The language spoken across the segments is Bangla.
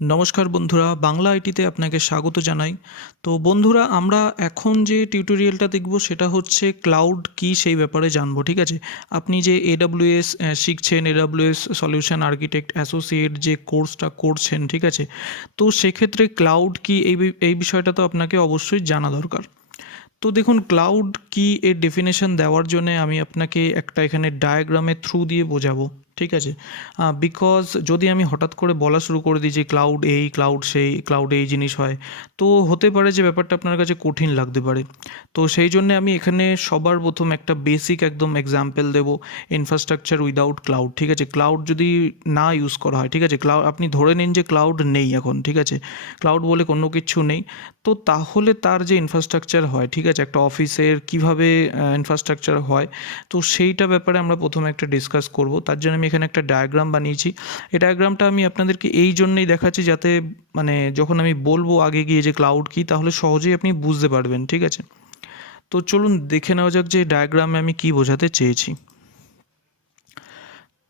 নমস্কার বন্ধুরা, বাংলা আইটিতে আপনাকে স্বাগত জানাই। তো বন্ধুরা, আমরা এখন যে টিউটোরিয়ালটা দেখব সেটা হচ্ছে ক্লাউড কি সেই ব্যাপারে জানবো। ঠিক আছে, আপনি যে এডাব্লিউএস শিখছেন, এডাব্লিউএস সলিউশন আর্কিটেক্ট অ্যাসোসিয়েট যে কোর্সটা করছেন, ঠিক আছে, তো সেক্ষেত্রে ক্লাউড কি এই বিষয়টা তো আপনাকে অবশ্যই জানা দরকার। তো দেখুন, ক্লাউড কি এর ডেফিনেশন দেওয়ার জন্য আমি আপনাকে একটা এখানে ডায়াগ্রামের থ্রু দিয়ে বোঝাবো। ঠিক আছে, বিকজ যদি আমি হঠাৎ করে বলা শুরু করে দিই যে ক্লাউড এই, ক্লাউড সেই, ক্লাউড এই জিনিস হয়, তো হতে পারে যে ব্যাপারটা আপনার কাছে কঠিন লাগতে পারে। তো সেই জন্যে আমি এখানে সবার প্রথম একটা বেসিক একদম এক্সাম্পল দেবো, ইনফ্রাস্ট্রাকচার উইদাউট ক্লাউড। ঠিক আছে, ক্লাউড যদি না ইউজ করা হয়, ঠিক আছে, ক্লাউড আপনি ধরে নিন যে ক্লাউড নেই এখন, ঠিক আছে, ক্লাউড বলে কোনো কিছু নেই, তো তাহলে তার যে ইনফ্রাস্ট্রাকচার হয়, ঠিক আছে, একটা অফিসের কিভাবে ইনফ্রাস্ট্রাকচার হয়, তো সেইটা ব্যাপারে আমরা প্রথমে একটা ডিসকাস করব। তার জন্য আমি এখানে একটা ডায়াগ্রাম বানিয়েছি। এই ডায়াগ্রামটা আমি আপনাদেরকে এই জন্যই দেখাচ্ছি যাতে মানে যখন আমি বলবো আগে গিয়ে যে ক্লাউড কি, তাহলে সহজেই আপনি বুঝতে পারবেন। ঠিক আছে, তো চলুন দেখে নেওয়া যাক যে ডায়াগ্রামে আমি কি বোঝাতে চেয়েছি।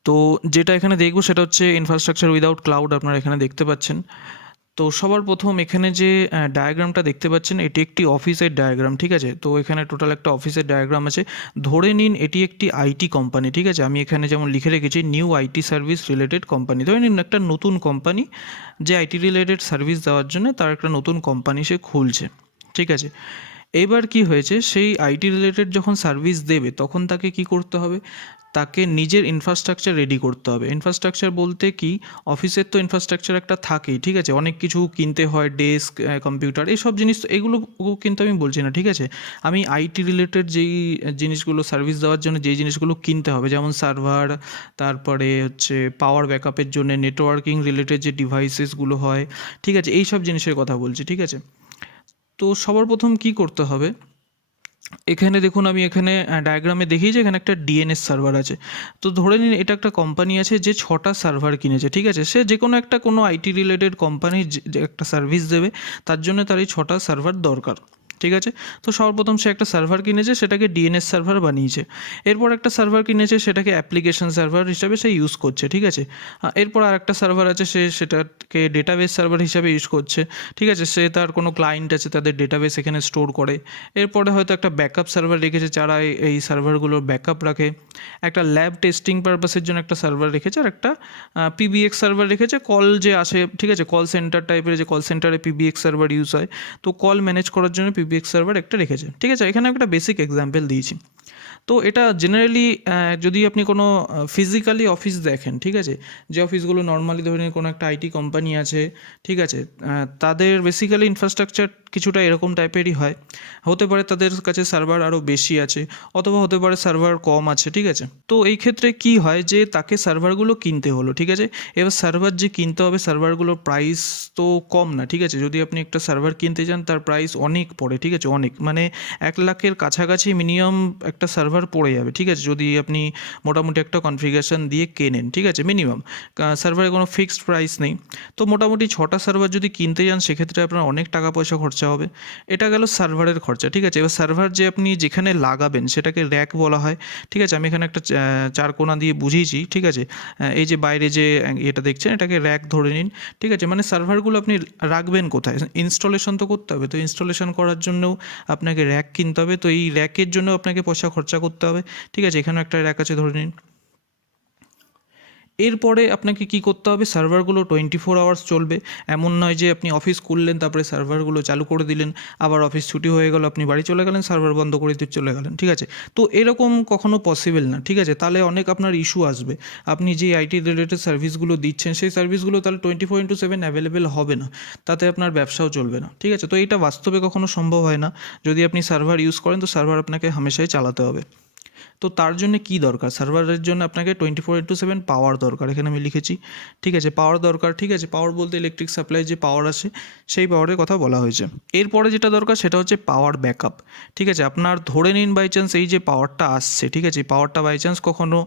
তো যেটা এখানে দেখবো সেটা হচ্ছে ইনফ্রাস্ট্রাকচার উইদাউট ক্লাউড, আপনারা এখানে দেখতে পাচ্ছেন। তো সবার প্রথম এখানে যে ডায়াগ্রামটা দেখতে পাচ্ছেন, এটি একটি অফিসের ডায়াগ্রাম। ঠিক আছে, তো এখানে টোটাল একটা অফিসের ডায়াগ্রাম আছে। ধরে নিন এটি একটি আইটি কোম্পানি। ঠিক আছে, আমি এখানে যেমন লিখে রেখেছি new IT service related company. ধরে নিন একটা নতুন কোম্পানি যে আইটি রিলেটেড সার্ভিস দেওয়ার জন্য তার একটা নতুন কোম্পানি সে খুলছে। ঠিক আছে, এবার কি হয়েছে, সেই আইটি রিলেটেড যখন সার্ভিস দেবে তখন তাকে কি করতে হবে, তাকে নিজের ইনফ্রাস্ট্রাকচার রেডি করতে হবে। ইনফ্রাস্ট্রাকচার বলতে কি, অফিসের তো ইনফ্রাস্ট্রাকচার একটা থাকেই, ঠিক আছে, অনেক কিছু কিনতে হয়, ডেস্ক, কম্পিউটার, এইসব জিনিস, তো এগুলো কিন্তু আমি বলছি না। ঠিক আছে, আমি আইটি রিলেটেড যেই জিনিসগুলো সার্ভিস দেওয়ার জন্য যেই জিনিসগুলো কিনতে হবে, যেমন সার্ভার, তারপরে হচ্ছে পাওয়ার ব্যাকআপের জন্য নেটওয়ার্কিং রিলেটেড যে ডিভাইসেসগুলো হয়, ঠিক আছে, এই সব জিনিসের কথা বলছি। ঠিক আছে, তো সবার প্রথম কি করতে হবে, এখানে দেখুন, আমি এখানে ডায়াগ্রামে দেখি যে এখানে একটা ডিএনএস সার্ভার আছে। তো ধরে নিন এটা একটা কোম্পানি আছে যে 6টা সার্ভার কিনেছে। ঠিক আছে, সে যে কোনো একটা কোনো আইটি রিলেটেড কোম্পানি যে একটা সার্ভিস দেবে, তার জন্য তার এই 6টা সার্ভার দরকার। ঠিক আছে, তো সর্বপ্রথম সে একটা সার্ভার কিনেছে, সেটাকে ডিএনএস সার্ভার বানিয়েছে। এরপর একটা সার্ভার কিনেছে, সেটাকে অ্যাপ্লিকেশন সার্ভার হিসাবে সে ইউজ করছে। ঠিক আছে, এরপর আর একটা সার্ভার আছে, সে সেটাকে ডেটাবেস সার্ভার হিসাবে ইউজ করছে। ঠিক আছে, সে তার কোনো ক্লায়েন্ট আছে, তাদের ডেটাবেস এখানে স্টোর করে। এরপরে হয়তো একটা ব্যাকআপ সার্ভার রেখেছে, যারা এই সার্ভারগুলোর ব্যাকআপ রাখে। একটা ল্যাব টেস্টিং পারপাসের জন্য একটা সার্ভার রেখেছে, আর একটা পিবিএক্স সার্ভার রেখেছে, কল যে আসে, ঠিক আছে, কল সেন্টার টাইপের, যে কল সেন্টারে পিবিএক্স সার্ভার ইউজ হয়, তো কল ম্যানেজ করার জন্য পিবিএক্স সার্ভার একটা রেখেছে। ঠিক আছে, এখানে একটা বেসিক এক্সাম্পল দিয়েছি। তো এটা জেনারেলি যদি আপনি কোনো ফিজিক্যালি অফিস দেখেন, ঠিক আছে, যে অফিসগুলো নর্মালি ধরে নিন কোনো একটা আইটি কোম্পানি আছে, ঠিক আছে, তাদের বেসিক্যালি ইনফ্রাস্ট্রাকচার কিছুটা এরকম টাইপেরই হয়। হতে পারে তাদের কাছে সার্ভার আরও বেশি আছে, অথবা হতে পারে সার্ভার কম আছে। ঠিক আছে, তো এই ক্ষেত্রে কি হয় যে তাকে সার্ভারগুলো কিনতে হলো। ঠিক আছে, এবার সার্ভার যে কিনতে হবে, সার্ভারগুলোর প্রাইস তো কম না। ঠিক আছে, যদি আপনি একটা সার্ভার কিনতে চান তার প্রাইস অনেক পড়ে। ঠিক আছে, অনেক, মানে 1 লাখের কাছাকাছি মিনিমাম একটা সার্ভার পড়ে যাবে। ঠিক আছে, যদি আপনি মোটামুটি একটা কনফিগারেশন দিয়ে কেনেন। ঠিক আছে, মিনিমাম সার্ভারে কোনো ফিক্সড প্রাইস নেই। তো মোটামুটি 6টা সার্ভার যদি কিনতে যান, সেক্ষেত্রে আপনার অনেক টাকা পয়সা খরচা হবে। এটা গেল সার্ভারের খরচা। ঠিক আছে, এবার সার্ভার যে আপনি যেখানে লাগাবেন সেটাকে র্যাক বলা হয়। ঠিক আছে, আমি এখানে একটা চারকোনা দিয়ে বুঝিয়েছি। ঠিক আছে, এই যে বাইরে যে এটা দেখছেন, এটাকে র্যাক ধরে নিন। ঠিক আছে, মানে সার্ভারগুলো আপনি রাখবেন কোথায়, ইনস্টলেশন তো করতে হবে, তো ইনস্টলেশন করার জন্যও আপনাকে র্যাক কিনতে হবে, তো এই র্যাকের জন্য আপনাকে পয়সা খরচা করতে হবে। ঠিক আছে, এখানেও একটা র্যাক আছে ধরে নিন। এরপরে আপনাকে কি করতে হবে, সার্ভারগুলো 24 আওয়ার্স চলবে। এমন নয় যে আপনি অফিস খুললেন, তারপরে সার্ভারগুলো চালু করে দিলেন, আবার অফিস ছুটি হয়ে গেল, আপনি বাড়ি চলে গেলেন, সার্ভার বন্ধ করে দিয়ে চলে গেলেন। ঠিক আছে, তো এরকম কখনো পসিবল না। ঠিক আছে, তাহলে অনেক আপনার ইস্যু আসবে। আপনি যে আইটি রিলেটেড সার্ভিসগুলো দিচ্ছেন, সেই সার্ভিসগুলো তাহলে 24x7 অ্যাভেলেবেল হবে না, তাতে আপনার ব্যবসাও চলবে না। ঠিক আছে, তো এটা বাস্তবে কখনো সম্ভব হয় না। যদি আপনি সার্ভার ইউজ করেন, তো সার্ভার আপনাকে হামেশাই চালাতে হবে। তো তার জন্য কি দরকার, সার্ভারের জন্য আপনাকে 24x7 পাওয়ার দরকার, এখানে আমি লিখেছি। ঠিক আছে, পাওয়ার দরকার। ঠিক আছে, পাওয়ার বলতে ইলেকট্রিক সাপ্লাই যে পাওয়ার আসে, সেই পাওয়ারের কথা বলা হয়েছে। এরপরে যেটা দরকার সেটা হচ্ছে পাওয়ার ব্যাকআপ। ঠিক আছে, আপনার ধরে নিন বাই চান্স এই যে পাওয়ারটা আসছে, ঠিক আছে, পাওয়ারটা বাই চান্স কখনো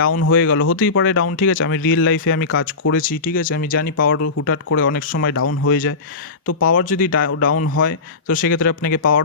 ডাউন হয়ে গেল, হতেই পারে ডাউন। ঠিক আছে, আমি রিয়েল লাইফে আমি কাজ করেছি। ঠিক আছে, আমি জানি পাওয়ার হুটহাট করে অনেক সময় ডাউন হয়ে যায়। তো পাওয়ার যদি ডাউন হয়, তো সেক্ষেত্রে আপনাকে পাওয়ার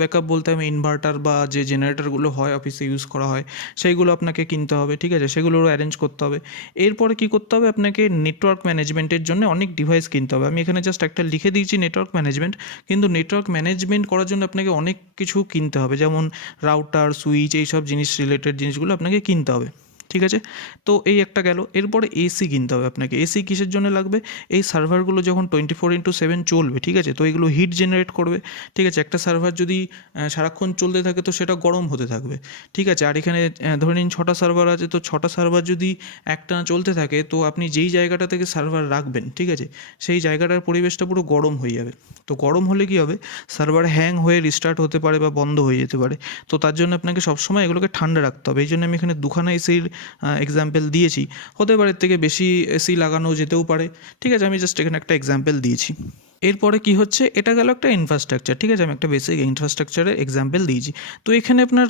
ব্যাকআপ বলতে আমি ইনভার্টার বা যে জেনারেটরগুলো হয় অফিসে ইউজ করা হয় সেইগুলো আপনাকে কিনতে হবে, ঠিক আছে, সেগুলোরও অ্যারেঞ্জ করতে হবে। এরপরে কী করতে হবে, আপনাকে নেটওয়ার্ক ম্যানেজমেন্টের জন্য অনেক ডিভাইস কিনতে হবে। আমি এখানে জাস্ট একটা লিখে দিয়েছি নেটওয়ার্ক ম্যানেজমেন্ট, কিন্তু নেটওয়ার্ক ম্যানেজমেন্ট করার জন্য আপনাকে অনেক কিছু কিনতে হবে, যেমন রাউটার, সুইচ, এইসব জিনিস রিলেটেড জিনিসগুলো আপনাকে কিনতে হবে, ঠিক আছে। তো এই একটা গেল। এরপরে এসি কিনতে হবে আপনাকে। এসি কিসের জন্য লাগবে, এই সার্ভারগুলো যখন 24/7 চলবে, ঠিক আছে, তো এগুলো হিট জেনারেট করবে, ঠিক আছে। একটা সার্ভার যদি সারাক্ষণ চলতে থাকে তো সেটা গরম হতে থাকবে, ঠিক আছে। আর এখানে ধরে নিন 6টা সার্ভার আছে, তো 6টা সার্ভার যদি একটানা চলতে থাকে তো আপনি যেই জায়গাটা থেকে সার্ভার রাখবেন, ঠিক আছে, সেই জায়গাটার পরিবেশটা পুরো গরম হয়ে যাবে। তো গরম হলে কী হবে, সার্ভার হ্যাং হয়ে রিস্টার্ট হতে পারে বা বন্ধ হয়ে যেতে পারে। তো তার জন্য আপনাকে সবসময় এগুলোকে ঠান্ডা রাখতে হবে। এই জন্য আমি এখানে দুখানা এসির এক্সাম্পল দিয়েছি। হতে পারে এর থেকে বেশি এসি লাগানো যেতেও পারে, ঠিক আছে, আমি জাস্ট এখানে একটা এক্সাম্পল দিয়েছি। এরপরে কি হচ্ছে, এটা গেল একটা ইনফ্রাস্ট্রাকচার, ঠিক আছে, আমি একটা বেসিক ইনফ্রাস্ট্রাকচারের এক্সাম্পল দিয়েছি। তো এখানে আপনার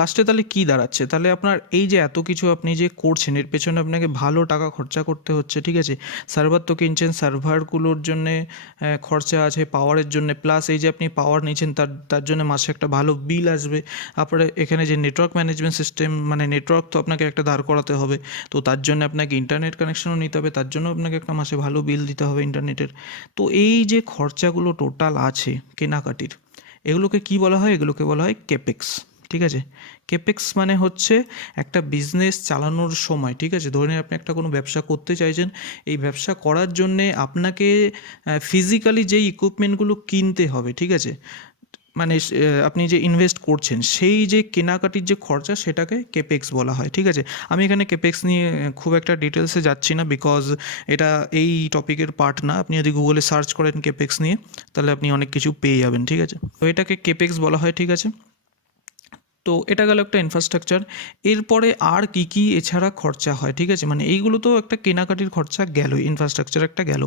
লাস্টে তাহলে কী দাঁড়াচ্ছে, তাহলে আপনার এই যে এত কিছু আপনি যে করছেন এর পেছনে আপনাকে ভালো টাকা খরচা করতে হচ্ছে, ঠিক আছে। সার্ভার তো কিনছেন, সার্ভারগুলোর জন্যে খরচা আছে, পাওয়ারের জন্যে, প্লাস এই যে আপনি পাওয়ার নিচ্ছেন তার জন্য মাসে একটা ভালো বিল আসবে। তারপরে এখানে যে নেটওয়ার্ক ম্যানেজমেন্ট সিস্টেম, মানে নেটওয়ার্ক তো আপনাকে একটা দাঁড় করাতে হবে, তো তার জন্য আপনাকে ইন্টারনেট কানেকশনও নিতে হবে, তার জন্য আপনাকে একটা মাসে ভালো বিল দিতে হবে ইন্টারনেটের। তো এই যে খরচাগুলো টোটাল আছে কেনাকাটির, এগুলোকে কি বলা হয়, এগুলোকে বলা হয় কেপেক্স, ঠিক আছে। কেপেক্স মানে হচ্ছে একটা বিজনেস চালানোর সময়, ঠিক আছে, ধরে নিন আপনি একটা কোনো ব্যবসা করতে চাইছেন, এই ব্যবসা করার জন্যে আপনাকে ফিজিক্যালি যেই ইকুইপমেন্টগুলো কিনতে হবে, ঠিক আছে, মানে আপনি যে ইনভেস্ট করছেন সেই যে কেনাকাটির যে খরচা সেটাকে কেপেক্স বলা হয়, ঠিক আছে। আমি এখানে কেপেক্স নিয়ে খুব একটা ডিটেলসে যাচ্ছি না, বিকজ এটা এই টপিকের পার্ট না। আপনি যদি গুগলে সার্চ করেন কেপেক্স নিয়ে তাহলে আপনি অনেক কিছু পেয়ে যাবেন, ঠিক আছে। তো এটাকে কেপেক্স বলা হয়, ঠিক আছে। তো এটা গেল একটা ইনফ্রাস্ট্রাকচার। এরপরে আর কি কি এছাড়া খরচা হয়, ঠিক আছে, মানে এইগুলো তো একটা কেনাকাটির খরচা গেল, ইনফ্রাস্ট্রাকচার একটা গেল।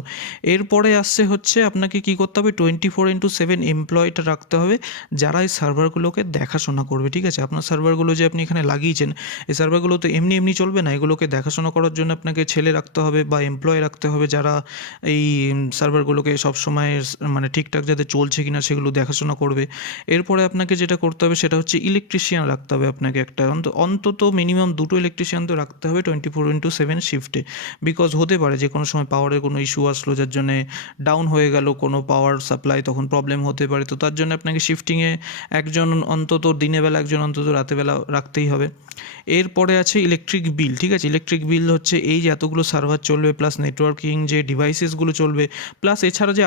এরপরে আসছে হচ্ছে আপনাকে কি করতে হবে, 24/7 এমপ্লয়িটা রাখতে হবে যারা এই সার্ভারগুলোকে দেখাশোনা করবে, ঠিক আছে। আপনার সার্ভারগুলো যে আপনি এখানে লাগিয়েছেন, এই সার্ভারগুলো তো এমনি এমনি চলবে না, এগুলোকে দেখাশোনা করার জন্য আপনাকে ছেলে রাখতে হবে বা এমপ্লয় রাখতে হবে যারা এই সার্ভারগুলোকে সবসময় মানে ঠিকঠাক যাতে চলছে কিনা সেগুলো দেখাশোনা করবে। এরপরে আপনাকে যেটা করতে হবে সেটা হচ্ছে ইলেকট্রিশিয়ান রাখতে হবে আপনাকে একটা, অন্তত মিনিমাম 2টো ইলেকট্রিশিয়ান তো রাখতে হবে 24/7 শিফটে, বিকজ হতে পারে যে কোনো সময় পাওয়ারের কোনো ইস্যু আসলো যার জন্যে ডাউন হয়ে গেল কোনো পাওয়ার সাপ্লাই, তখন প্রবলেম হতে পারে। তো তার জন্য আপনাকে শিফটিংয়ে একজন অন্তত দিনের বেলা, একজন অন্তত রাতেরবেলা রাখতেই হবে। এরপরে আছে ইলেকট্রিক বিল, ঠিক আছে। ইলেকট্রিক বিল হচ্ছে এই যে এতগুলো সার্ভার চলবে, প্লাস নেটওয়ার্কিং যে ডিভাইসেসগুলো চলবে, প্লাস এছাড়া যে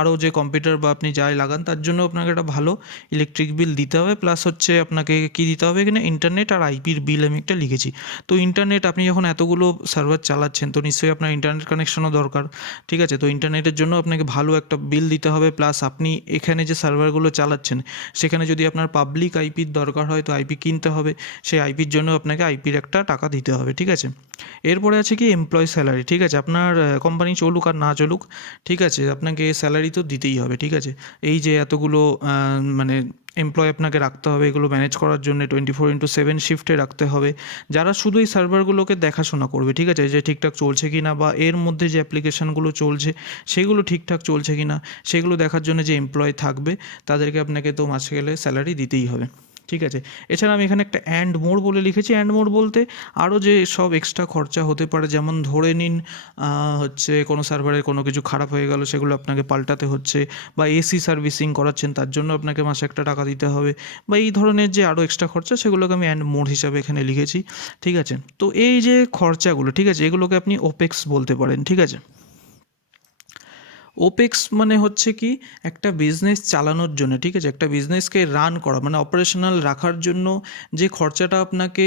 আরও যে কম্পিউটার বা আপনি যাই লাগান তার জন্য আপনাকে একটা ভালো ইলেকট্রিক বিল দিতে হবে। প্লাস হচ্ছে আপনাকে কী দিতে হবে, এখানে ইন্টারনেট আর আইপির বিল আমি একটা লিখেছি। তো ইন্টারনেট, আপনি যখন এতগুলো সার্ভার চালাচ্ছেন তো নিশ্চয়ই আপনার ইন্টারনেট কানেকশনও দরকার, ঠিক আছে। তো ইন্টারনেটের জন্য আপনাকে ভালো একটা বিল দিতে হবে। প্লাস আপনি এখানে যে সার্ভারগুলো চালাচ্ছেন সেখানে যদি আপনার পাবলিক আইপির দরকার হয় তো আইপি কিনতে হবে, সেই আইপির জন্য আপনাকে আইপির একটা টাকা দিতে হবে, ঠিক আছে। এরপরে আছে কি এমপ্লয় স্যালারি, ঠিক আছে। আপনার কোম্পানি চলুক আর না চলুক, ঠিক আছে, আপনাকে স্যালারি তো দিতেই হবে, ঠিক আছে। এই যে এতগুলো মানে এমপ্লয় আপনাকে রাখতে হবে, এগুলো ম্যানেজ করার জন্য 24/7 শিফটে রাখতে হবে, যারা শুধু এই সার্ভারগুলোকে দেখাশোনা করবে, ঠিক আছে, যে ঠিকঠাক চলছে কি না বা এর মধ্যে যে অ্যাপ্লিকেশানগুলো চলছে সেগুলো ঠিকঠাক চলছে কি না সেগুলো দেখার জন্য যে এমপ্লয় থাকবে তাদেরকে আপনাকে তো মাসে গেলে স্যালারি দিতেই হবে, ঠিক আছে। এছাড়া আমি এখানে একটা অ্যান্ড মোর বলে লিখেছি। অ্যান্ড মোর বলতে আরও যে সব এক্সট্রা খরচা হতে পারে, যেমন ধরে নিন হচ্ছে কোনো সার্ভারের কোনো কিছু খারাপ হয়ে গেল, সেগুলো আপনাকে পাল্টাতে হচ্ছে, বা এসি সার্ভিসিং করাচ্ছেন তার জন্য আপনাকে মাসে একটা টাকা দিতে হবে, বা এই ধরনের যে আরও এক্সট্রা খরচা সেগুলোকে আমি অ্যান্ড মোর হিসাবে এখানে লিখেছি, ঠিক আছে। তো এই যে খরচাগুলো, ঠিক আছে, এগুলোকে আপনি ওপেক্স বলতে পারেন, ঠিক আছে। ওপেক্স মানে হচ্ছে কি একটা বিজনেস চালানোর জন্য, ঠিক আছে, একটা বিজনেসকে রান করা মানে অপারেশনাল রাখার জন্য যে খরচাটা আপনাকে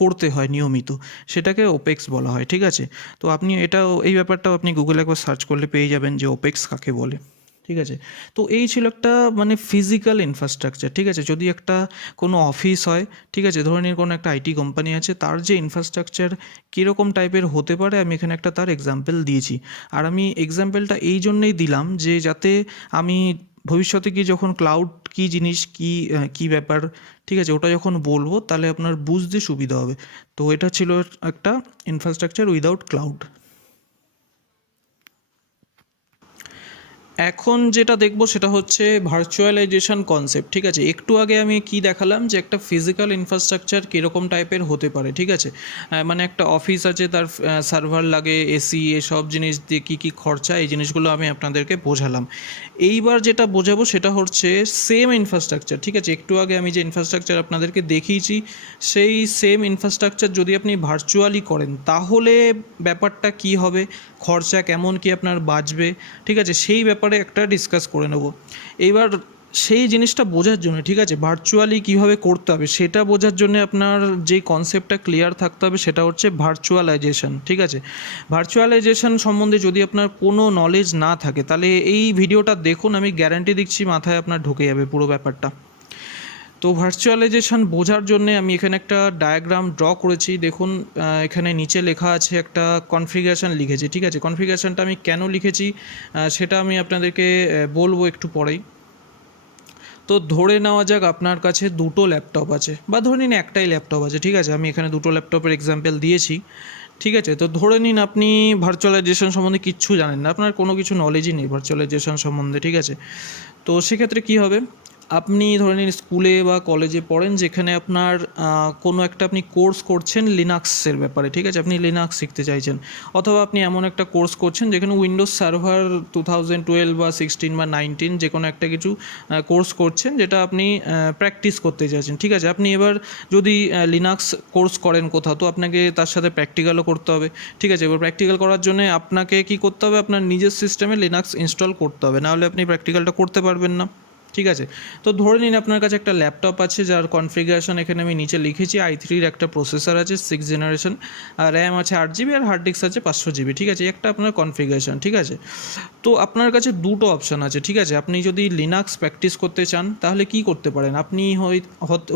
করতে হয় নিয়মিত, সেটাকে ওপেক্স বলা হয়, ঠিক আছে। তো আপনি এটাও, এই ব্যাপারটাও আপনি গুগলে একবার সার্চ করলে পেয়ে যাবেন যে ওপেক্স কাকে বলে, ঠিক আছে। তো এই ছিল একটা মানে ফিজিক্যাল ইনফ্রাস্ট্রাকচার, ঠিক আছে। যদি একটা কোনো অফিস হয়, ঠিক আছে, ধরে নিন কোনো একটা আইটি কোম্পানি আছে, তার যে ইনফ্রাস্ট্রাকচার কীরকম টাইপের হতে পারে আমি এখানে একটা তার এক্সাম্পল দিয়েছি। আর আমি এক্সাম্পলটা এই জন্যেই দিলাম যে যাতে আমি ভবিষ্যতে গিয়ে যখন ক্লাউড কী জিনিস, কী ব্যাপার, ঠিক আছে, ওটা যখন বলবো তাহলে আপনার বুঝতে সুবিধা হবে। তো এটা ছিল একটা ইনফ্রাস্ট্রাকচার উইদাউট ক্লাউড। এখন যেটা দেখব সেটা হচ্ছে ভার্চুয়ালাইজেশন কনসেপ্ট, ঠিক আছে। একটু আগে আমি কি দেখালাম যে একটা ফিজিক্যাল ইনফ্রাস্ট্রাকচার কীরকম টাইপের হতে পারে, ঠিক আছে। মানে একটা অফিস আছে, তার সার্ভার লাগে, এসি, এসব জিনিস দিয়ে কী কী খরচা, এই জিনিসগুলো আমি আপনাদেরকে বোঝালাম। এইবার যেটা বোঝাবো সেটা হচ্ছে সেম ইনফ্রাস্ট্রাকচার, ঠিক আছে। একটু আগে আমি যে ইনফ্রাস্ট্রাকচার আপনাদেরকে দেখিয়েছি সেই সেম ইনফ্রাস্ট্রাকচার যদি আপনি ভার্চুয়ালি করেন তাহলে ব্যাপারটা কি হবে, খরচা কেমন কি আপনার বাঁচবে, ঠিক আছে, সেই ব্যাপারে একটা ডিসকাস করে নেব। এইবার সেই জিনিসটা বোঝার জন্য, ঠিক আছে, ভার্চুয়ালি কীভাবে করতে হবে সেটা বোঝার জন্য আপনার যে কনসেপ্টটা ক্লিয়ার থাকতে হবে সেটা হচ্ছে ভার্চুয়ালাইজেশন, ঠিক আছে। ভার্চুয়ালাইজেশন সম্বন্ধে যদি আপনার কোনো নলেজ না থাকে তাহলে এই ভিডিওটা দেখুন, আমি গ্যারান্টি দিচ্ছি মাথায় আপনার ঢুকে যাবে পুরো ব্যাপারটা। তো ভার্চুয়ালাইজেশন বোঝার জন্য আমি এখানে একটা ডায়াগ্রাম ড্র করেছি। দেখুন এখানে নিচে লেখা আছে, একটা কনফিগারেশন লিখেছি, ঠিক আছে। কনফিগারেশনটা আমি কেন লিখেছি সেটা আমি আপনাদেরকে বলবো একটু পরেই। তো ধরে নেওয়া যাক আপনার কাছে দুটো ল্যাপটপ আছে, বা ধরে নিন একটাই ল্যাপটপ আছে, ঠিক আছে। আমি এখানে দুটো ল্যাপটপের এক্সাম্পল দিয়েছি, ঠিক আছে। তো ধরে নিন আপনি ভার্চুয়ালাইজেশন সম্বন্ধে কিচ্ছু জানেন না, আপনার কোনো কিছু নলেজই নেই ভার্চুয়ালাইজেশন সম্বন্ধে, ঠিক আছে। তো সেক্ষেত্রে কী হবে, আপনি ধরে নিন স্কুলে বা কলেজে পড়েন যেখানে আপনার কোনো একটা আপনি কোর্স করছেন লিনাক্সের ব্যাপারে, ঠিক আছে। আপনি লিনাক্স শিখতে চাইছেন, অথবা আপনি এমন একটা কোর্স করছেন যেখানে উইন্ডোজ সার্ভার 2012 বা 16 বা 19 যে কোনো একটা কিছু কোর্স করছেন যেটা আপনি প্র্যাকটিস করতে চাইছেন, ঠিক আছে। আপনি এবার যদি লিনাক্স কোর্স করেন কোথাও, তো আপনাকে তার সাথে প্র্যাকটিক্যালও করতে হবে, ঠিক আছে। এবার প্র্যাকটিক্যাল করার জন্য আপনাকে কী করতে হবে, আপনার নিজের সিস্টেমে লিনাক্স ইনস্টল করতে হবে, নাহলে আপনি প্র্যাকটিক্যালটা করতে পারবেন না, ঠিক আছে। তো ধরে নিন আপনার কাছে একটা ল্যাপটপ আছে যার কনফিগারেশন এখানে আমি নিচে লিখেছি। i3 একটা প্রসেসর আছে 6th জেনারেশন, আর র্যাম আছে 8 GB, আর হার্ড ডিস্ক আছে 500 GB, ঠিক আছে। একটা আপনার কনফিগারেশন, ঠিক আছে। তো আপনার কাছে দুটো অপশান আছে, ঠিক আছে। আপনি যদি লিনাক্স প্র্যাকটিস করতে চান তাহলে কি করতে পারেন, আপনি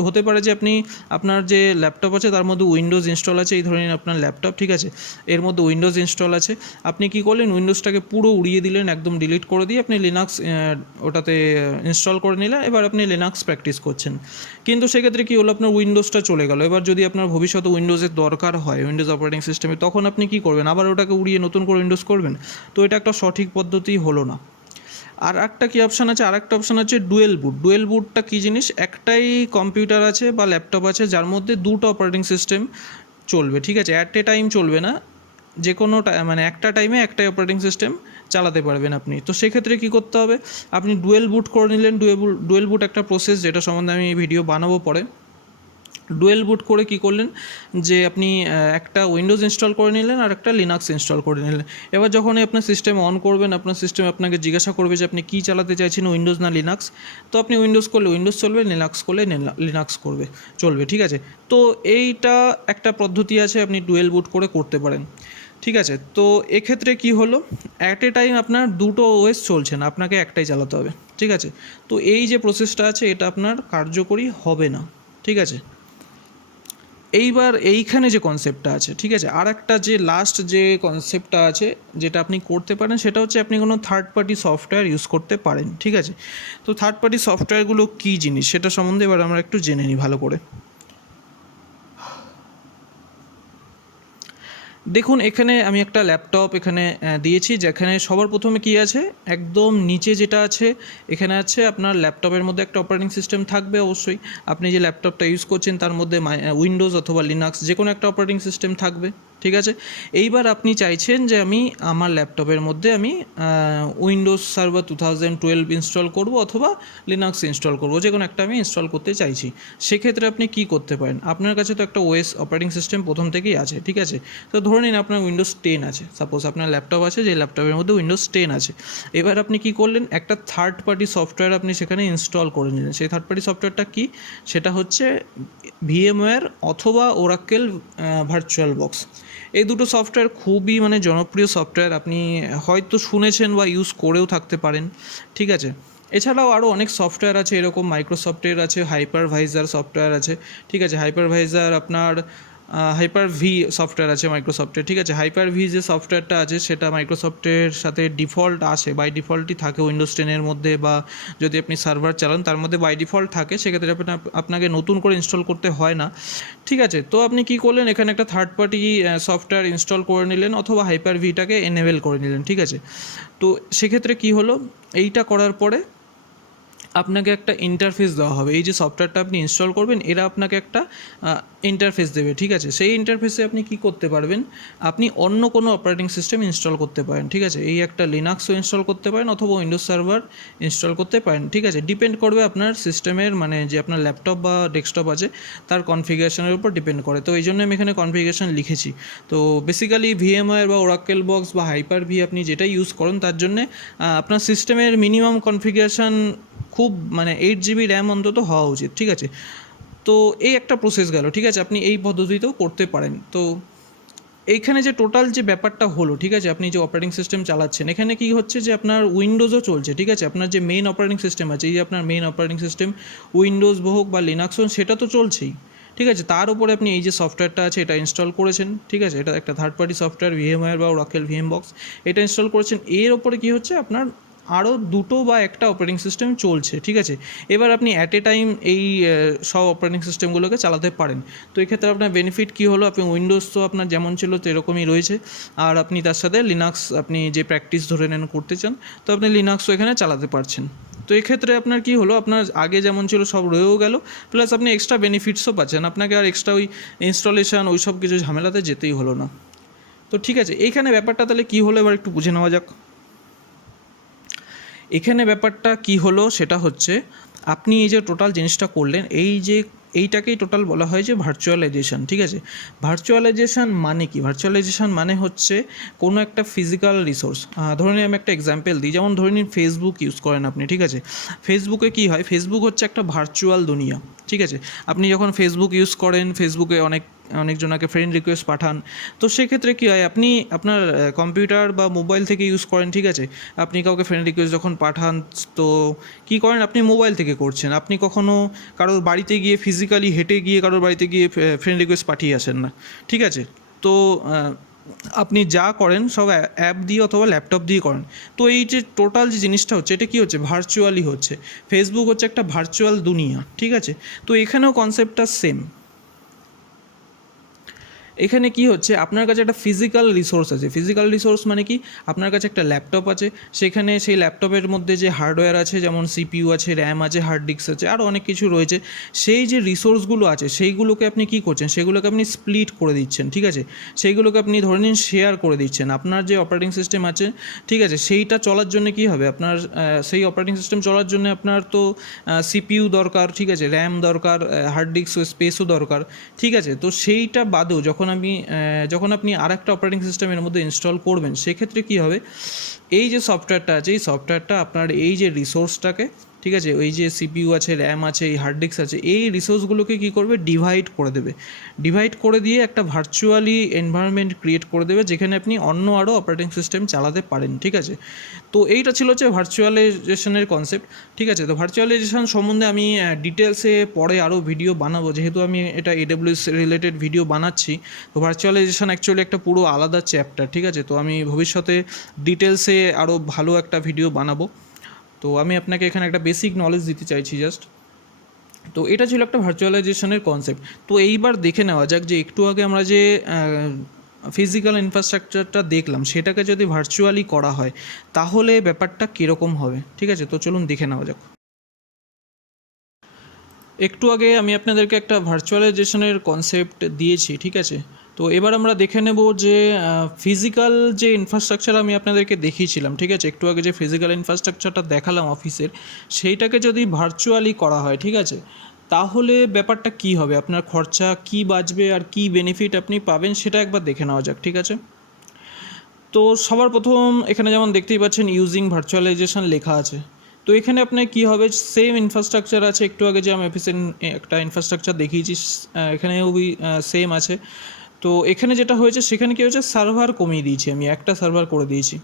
হতে পারে যে আপনি আপনার যে ল্যাপটপ আছে তার মধ্যে উইন্ডোজ ইনস্টল আছে, এই ধরে নিন আপনার ল্যাপটপ, ঠিক আছে, এর মধ্যে উইন্ডোজ ইনস্টল আছে। আপনি কি করলেন, উইন্ডোজটাকে পুরো উড়িয়ে দিলেন, একদম ডিলিট করে দিয়ে আপনি লিনাক্স ওটাতে ইনস্টল করে নিলেন। এবার আপনি লিনাক্স প্র্যাকটিস করছেন, কিন্তু সেক্ষেত্রে কী হলো, আপনার উইন্ডোজটা চলে গেল। এবার যদি আপনার ভবিষ্যতে উইন্ডোজের দরকার হয়, উইন্ডোজ অপারেটিং সিস্টেমে, তখন আপনি কী করবেন, আবার ওটাকে উড়িয়ে নতুন করে উইন্ডোজ করবেন। তো এটা একটা সঠিক পদ্ধতি হলো না। আর একটা কী অপশান আছে, আর একটা অপশান আছে ডুয়েল বুট। ডুয়েল বুটটা কী জিনিস, একটাই কম্পিউটার আছে বা ল্যাপটপ আছে যার মধ্যে দুটো অপারেটিং সিস্টেম চলবে, ঠিক আছে। অ্যাট এ টাইম চলবে না, যে কোনো মানে একটা টাইমে একটাই অপারেটিং সিস্টেম চালাতে পারবেন আপনি। তো সেক্ষেত্রে কী করতে হবে, আপনি ডুয়েল বুট করে নিলেন। ডুয়েল বুট একটা প্রসেস যেটা সম্বন্ধে আমি ভিডিও বানাবো পরে। ডুয়েল বুট করে কী করলেন যে আপনি একটা উইন্ডোজ ইনস্টল করে নিলেন আর একটা লিনাক্স ইনস্টল করে নিলেন। এবার যখনই আপনার সিস্টেম অন করবেন, আপনার সিস্টেম আপনাকে জিজ্ঞাসা করবে যে আপনি কী চালাতে চাইছেন, উইন্ডোজ না লিনাক্স। তো আপনি উইন্ডোজ করলে উইন্ডোজ চলবে, লিনাক্স করলে লিনাক্স চলবে, ঠিক আছে। তো এইটা একটা পদ্ধতি আছে, আপনি ডুয়েল বুট করে করতে পারেন, ঠিক আছে। তো এক্ষেত্রে কি হলো, অ্যাট এ টাইম আপনার দুটো ওএস চলছে না, আপনাকে একটাই চালাতে হবে, ঠিক আছে। তো এই যে প্রসেসটা আছে এটা আপনার কার্যকরী হবে না, ঠিক আছে। এইবার এইখানে যে কনসেপ্টটা আছে, ঠিক আছে, আর একটা যে লাস্ট যে কনসেপ্টটা আছে যেটা আপনি করতে পারেন সেটা হচ্ছে আপনি কোনো থার্ড পার্টি সফটওয়্যার ইউজ করতে পারেন, ঠিক আছে। তো থার্ড পার্টি সফটওয়্যারগুলো কী জিনিস সেটা সম্বন্ধে এবার আমরা একটু জেনে নিই ভালো করে। দেখুন এখানে আমি একটা ল্যাপটপ এখানে দিয়েছি, যেখানে সবার প্রথমে কি আছে, একদম নিচে যেটা আছে এখানে আছে আপনার ল্যাপটপের মধ্যে একটা অপারেটিং সিস্টেম থাকবে অবশ্যই। আপনি যে ল্যাপটপটা ইউজ করছেন তার মধ্যে উইন্ডোজ অথবা লিনাক্স যে কোনো একটা অপারেটিং সিস্টেম থাকবে, ঠিক আছে। এইবার আপনি চাইছেন যে আমি আমার ল্যাপটপের মধ্যে আমি উইন্ডোজ সার্ভার 2012 ইনস্টল করব অথবা লিনাক্স ইনস্টল করব, যে কোনো একটা আমি ইনস্টল করতে চাইছি। সেক্ষেত্রে আপনি কি করতে পারেন, আপনার কাছে তো একটা ওএস অপারেটিং সিস্টেম প্রথম থেকেই আছে, ঠিক আছে। তো ধরে নিন আপনার উইন্ডোজ 10 আছে, সাপোজ আপনার ল্যাপটপ আছে যে ল্যাপটপের মধ্যে উইন্ডোজ 10 আছে। এবার আপনি কি করলেন, একটা থার্ড পার্টি সফটওয়্যার আপনি সেখানে ইনস্টল করে নিলেন। সেই থার্ড পার্টি সফটওয়্যারটা কি, সেটা হচ্ছে ভিএমওয়্যার অথবা ওরাকেল ভার্চুয়াল বক্স। এই দুটো সফটওয়্যার খুবই মানে জনপ্রিয় সফটওয়্যার, আপনি হয়তো শুনেছেন বা ইউজ করেও থাকতে পারেন, ঠিক আছে। এছাড়াও আরও অনেক সফটওয়্যার আছে, এরকম মাইক্রোসফটের আছে হাইপারভাইজার সফটওয়্যার আছে, ঠিক আছে। হাইপারভাইজার আপনার হাইপার ভি সফটওয়্যার আছে মাইক্রোসফটের, ঠিক আছে। হাইপার ভি যে সফটওয়্যারটা আছে সেটা মাইক্রোসফটের সাথে ডিফল্ট আসে, বাই ডিফল্টই থাকে উইন্ডোজ 10-এর মধ্যে, বা যদি আপনি সার্ভার চালান তার মধ্যে বাই ডিফল্ট থাকে, সেক্ষেত্রে আপনাকে নতুন করে ইনস্টল করতে হয় না, ঠিক আছে। তো আপনি কি করলেন, এখানে একটা থার্ড পার্টি সফটওয়্যার ইনস্টল করে নিলেন অথবা হাইপার ভিটাকে এনেবেল করে নিলেন, ঠিক আছে। তো সেক্ষেত্রে কি হলো, এইটা করার পরে আপনাকে একটা ইন্টারফেস দেওয়া হবে। এই যে সফটওয়্যারটা আপনি ইনস্টল করবেন, এরা আপনাকে একটা ইন্টারফেস দেবে, ঠিক আছে। সেই ইন্টারফেসে আপনি কি করতে পারবেন, আপনি অন্য কোনো অপারেটিং সিস্টেম ইনস্টল করতে পারেন, ঠিক আছে। এই একটা লিনাক্সও ইনস্টল করতে পারেন অথবা উইন্ডোজ সার্ভার ইনস্টল করতে পারেন, ঠিক আছে। ডিপেন্ড করবে আপনার সিস্টেমের, মানে যে আপনার ল্যাপটপ বা ডেস্কটপ আছে তার কনফিগারেশনের উপর ডিপেন্ড করে। তো এই জন্য আমি এখানে কনফিগারেশন লিখেছি। তো বেসিক্যালি ভিএমওয়্যার বা ওরাকেল বক্স বা হাইপার ভি আপনি যেটা ইউজ করেন তার জন্যে আপনার সিস্টেমের মিনিমাম কনফিগারেশন খুব মানে 8 GB র্যাম অন্তত হওয়া উচিত, ঠিক আছে। তো এই একটা প্রসেস গেল, ঠিক আছে। আপনি এই পদ্ধতিতেও করতে পারেন। তো এইখানে যে টোটাল যে ব্যাপারটা হলো, ঠিক আছে, আপনি যে অপারেটিং সিস্টেম চালাচ্ছেন, এখানে কি হচ্ছে যে আপনার উইন্ডোজও চলছে, ঠিক আছে। আপনার যে মেইন অপারেটিং সিস্টেম আছে, এই যে আপনার মেইন অপারেটিং সিস্টেম উইন্ডোজ হোক বা লিনাক্স হোক, সেটা তো চলছেই, ঠিক আছে। তার উপরে আপনি এই যে সফটওয়্যারটা আছে এটা ইনস্টল করেছেন, ঠিক আছে। এটা একটা থার্ড পার্টি সফটওয়্যার ভিএমওয়্যার বা ওরাকেল ভিএম বক্স, এটা ইনস্টল করেছেন। এর ওপরে কী হচ্ছে, আপনার আরও দুটো বা একটা অপারেটিং সিস্টেম চলছে, ঠিক আছে। এবার আপনি অ্যাট এ টাইম এই সব অপারেটিং সিস্টেমগুলোকে চালাতে পারেন। তো এক্ষেত্রে আপনার বেনিফিট কী হলো, আপনি উইন্ডোজ তো আপনার যেমন ছিল সেরকমই রয়েছে, আর আপনি তার সাথে লিনাক্স আপনি যে প্র্যাকটিস ধরে নেন করতে চান, তো আপনি লিনাক্সও এখানে চালাতে পারছেন। তো এক্ষেত্রে আপনার কী হলো, আপনার আগে যেমন ছিল সব রয়েও গেল, প্লাস আপনি এক্সট্রা বেনিফিটসও পাচ্ছেন, আপনাকে আর এক্সট্রা ওই ইনস্টলেশন ওই সব কিছু ঝামেলাতে যেতেই হলো না। তো ঠিক আছে, এইখানে ব্যাপারটা তাহলে কী হলো এবার একটু বুঝে নেওয়া যাক। এখানে ব্যাপারটা কি হলো সেটা হচ্ছে, আপনি এই যে টোটাল জিনিসটা করলেন, এইটাকেই টোটাল বলা হয় যে ভার্চুয়ালাইজেশন, ঠিক আছে। ভার্চুয়ালাইজেশন মানে কি, ভার্চুয়ালাইজেশন মানে হচ্ছে কোনো একটা ফিজিক্যাল রিসোর্স, ধরে নিন আমি একটা এক্সাম্পল দিই, যেমন ধরে নিন ফেসবুক ইউজ করেন আপনি, ঠিক আছে। ফেসবুকে কি হয়, ফেসবুক হচ্ছে একটা ভার্চুয়াল দুনিয়া, ঠিক আছে। আপনি যখন ফেসবুক ইউজ করেন, ফেসবুকে অনেকজনকে ফ্রেন্ড রিকোয়েস্ট পাঠান, তো সেক্ষেত্রে কী হয়, আপনি আপনার কম্পিউটার বা মোবাইল থেকে ইউজ করেন, ঠিক আছে। আপনি কাউকে ফ্রেন্ড রিকোয়েস্ট যখন পাঠান, তো কী করেন, আপনি মোবাইল থেকে করছেন, আপনি কখনও কারোর বাড়িতে গিয়ে ফিজিক্যালি হেঁটে গিয়ে কারোর বাড়িতে গিয়ে ফ্রেন্ড রিকোয়েস্ট পাঠিয়ে আসেন না, ঠিক আছে। তো আপনি যা করেন সব অ্যাপ দিয়ে অথবা ল্যাপটপ দিয়ে করেন। তো এই যে টোটাল যে জিনিসটা হচ্ছে, এটা কী হচ্ছে, ভার্চুয়ালি হচ্ছে। ফেসবুক হচ্ছে একটা ভার্চুয়াল দুনিয়া, ঠিক আছে। তো এখানেও কনসেপ্টটা সেম। এখানে কি হচ্ছে, আপনার কাছে একটা ফিজিক্যাল রিসোর্স আছে। ফিজিক্যাল রিসোর্স মানে কি, আপনার কাছে একটা ল্যাপটপ আছে, সেখানে সেই ল্যাপটপের মধ্যে যে হার্ডওয়্যার আছে, যেমন সিপিইউ আছে, র্যাম আছে, হার্ড ডিস্ক আছে, আরও অনেক কিছু রয়েছে। সেই যে রিসোর্সগুলো আছে সেইগুলোকে আপনি কী করছেন, সেগুলোকে আপনি স্প্লিট করে দিচ্ছেন, ঠিক আছে। সেইগুলোকে আপনি ধরে নিন শেয়ার করে দিচ্ছেন। আপনার যে অপারেটিং সিস্টেম আছে, ঠিক আছে, সেইটা চলার জন্য কী হবে, আপনার সেই অপারেটিং সিস্টেম চলার জন্য আপনার তো সিপিইউ দরকার, ঠিক আছে, র্যাম দরকার, হার্ড ডিস্ক স্পেসও দরকার, ঠিক আছে। তো সেইটা বাদেও যখন আপনি আর একটা অপারেটিং সিস্টেমের মধ্যে ইনস্টল করবেন, সেক্ষেত্রে কী হবে, এই যে সফটওয়্যারটা আছে, এই সফটওয়্যারটা আপনার এই যে রিসোর্সটাকে, ঠিক আছে, ওই যে সিপিইউ আছে, র্যাম আছে, এই হার্ড ডিস্ক আছে, এই রিসোর্সগুলোকে কী করবে, ডিভাইড করে দেবে। ডিভাইড করে দিয়ে একটা ভার্চুয়ালি এনভায়রনমেন্ট ক্রিয়েট করে দেবে, যেখানে আপনি অন্য আরও অপারেটিং সিস্টেম চালাতে পারেন, ঠিক আছে। তো এইটা ছিল হচ্ছে ভার্চুয়ালাইজেশনের কনসেপ্ট, ঠিক আছে। তো ভার্চুয়ালাইজেশন সম্বন্ধে আমি ডিটেলসে পরে আরও ভিডিও বানাবো, যেহেতু আমি এটা AWS রিলেটেড ভিডিও বানাচ্ছি। তো ভার্চুয়ালাইজেশন অ্যাকচুয়ালি একটা পুরো আলাদা চ্যাপ্টার, ঠিক আছে। তো আমি ভবিষ্যতে ডিটেলসে আরও ভালো একটা ভিডিও বানাবো। তো আমি আপনাকে এখানে একটা বেসিক নলেজ দিতে চাইছি জাস্ট। তো এটা ছিল একটা ভার্চুয়ালাইজেশনের কনসেপ্ট। তো এইবার দেখে নেওয়া যাক যে একটু আগে আমরা যে ফিজিক্যাল ইনফ্রাস্ট্রাকচারটা দেখলাম, সেটাকে যদি ভার্চুয়ালি করা হয় তাহলে ব্যাপারটা কীরকম হবে, ঠিক আছে। তো চলুন দেখে নেওয়া যাক। একটু আগে আমি আপনাদেরকে একটা ভার্চুয়ালাইজেশনের কনসেপ্ট দিয়েছি, ঠিক আছে। তো এবার আমরা দেখে নেব যে ফিজিক্যাল যে ইনফ্রাস্ট্রাকচার আমি আপনাদেরকে দেখিয়েছিলাম, ঠিক আছে, একটু আগে যে ফিজিক্যাল ইনফ্রাস্ট্রাকচারটা দেখালাম অফিসের, সেইটাকে যদি ভার্চুয়ালি করা হয়, ঠিক আছে, তাহলে ব্যাপারটা কি হবে, আপনার খরচা কি বাঁচবে আর কি বেনিফিট আপনি পাবেন, সেটা একবার দেখে নেওয়া যাক, ঠিক আছে। তো সবার প্রথম এখানে যেমন দেখতেই পাচ্ছেন ইউজিং ভার্চুয়ালাইজেশন লেখা আছে। তো এখানে আপনার কী হবে, সেম ইনফ্রাস্ট্রাকচার আছে, একটু আগে যে আমি অফিসের একটা ইনফ্রাস্ট্রাকচার দেখিয়েছি এখানেও সেম আছে। তো এখানে যেটা হয়েছে, সেখানে কী হয়েছে, সার্ভার কমিয়ে দিয়েছি, আমি একটা সার্ভার করে দিয়েছি।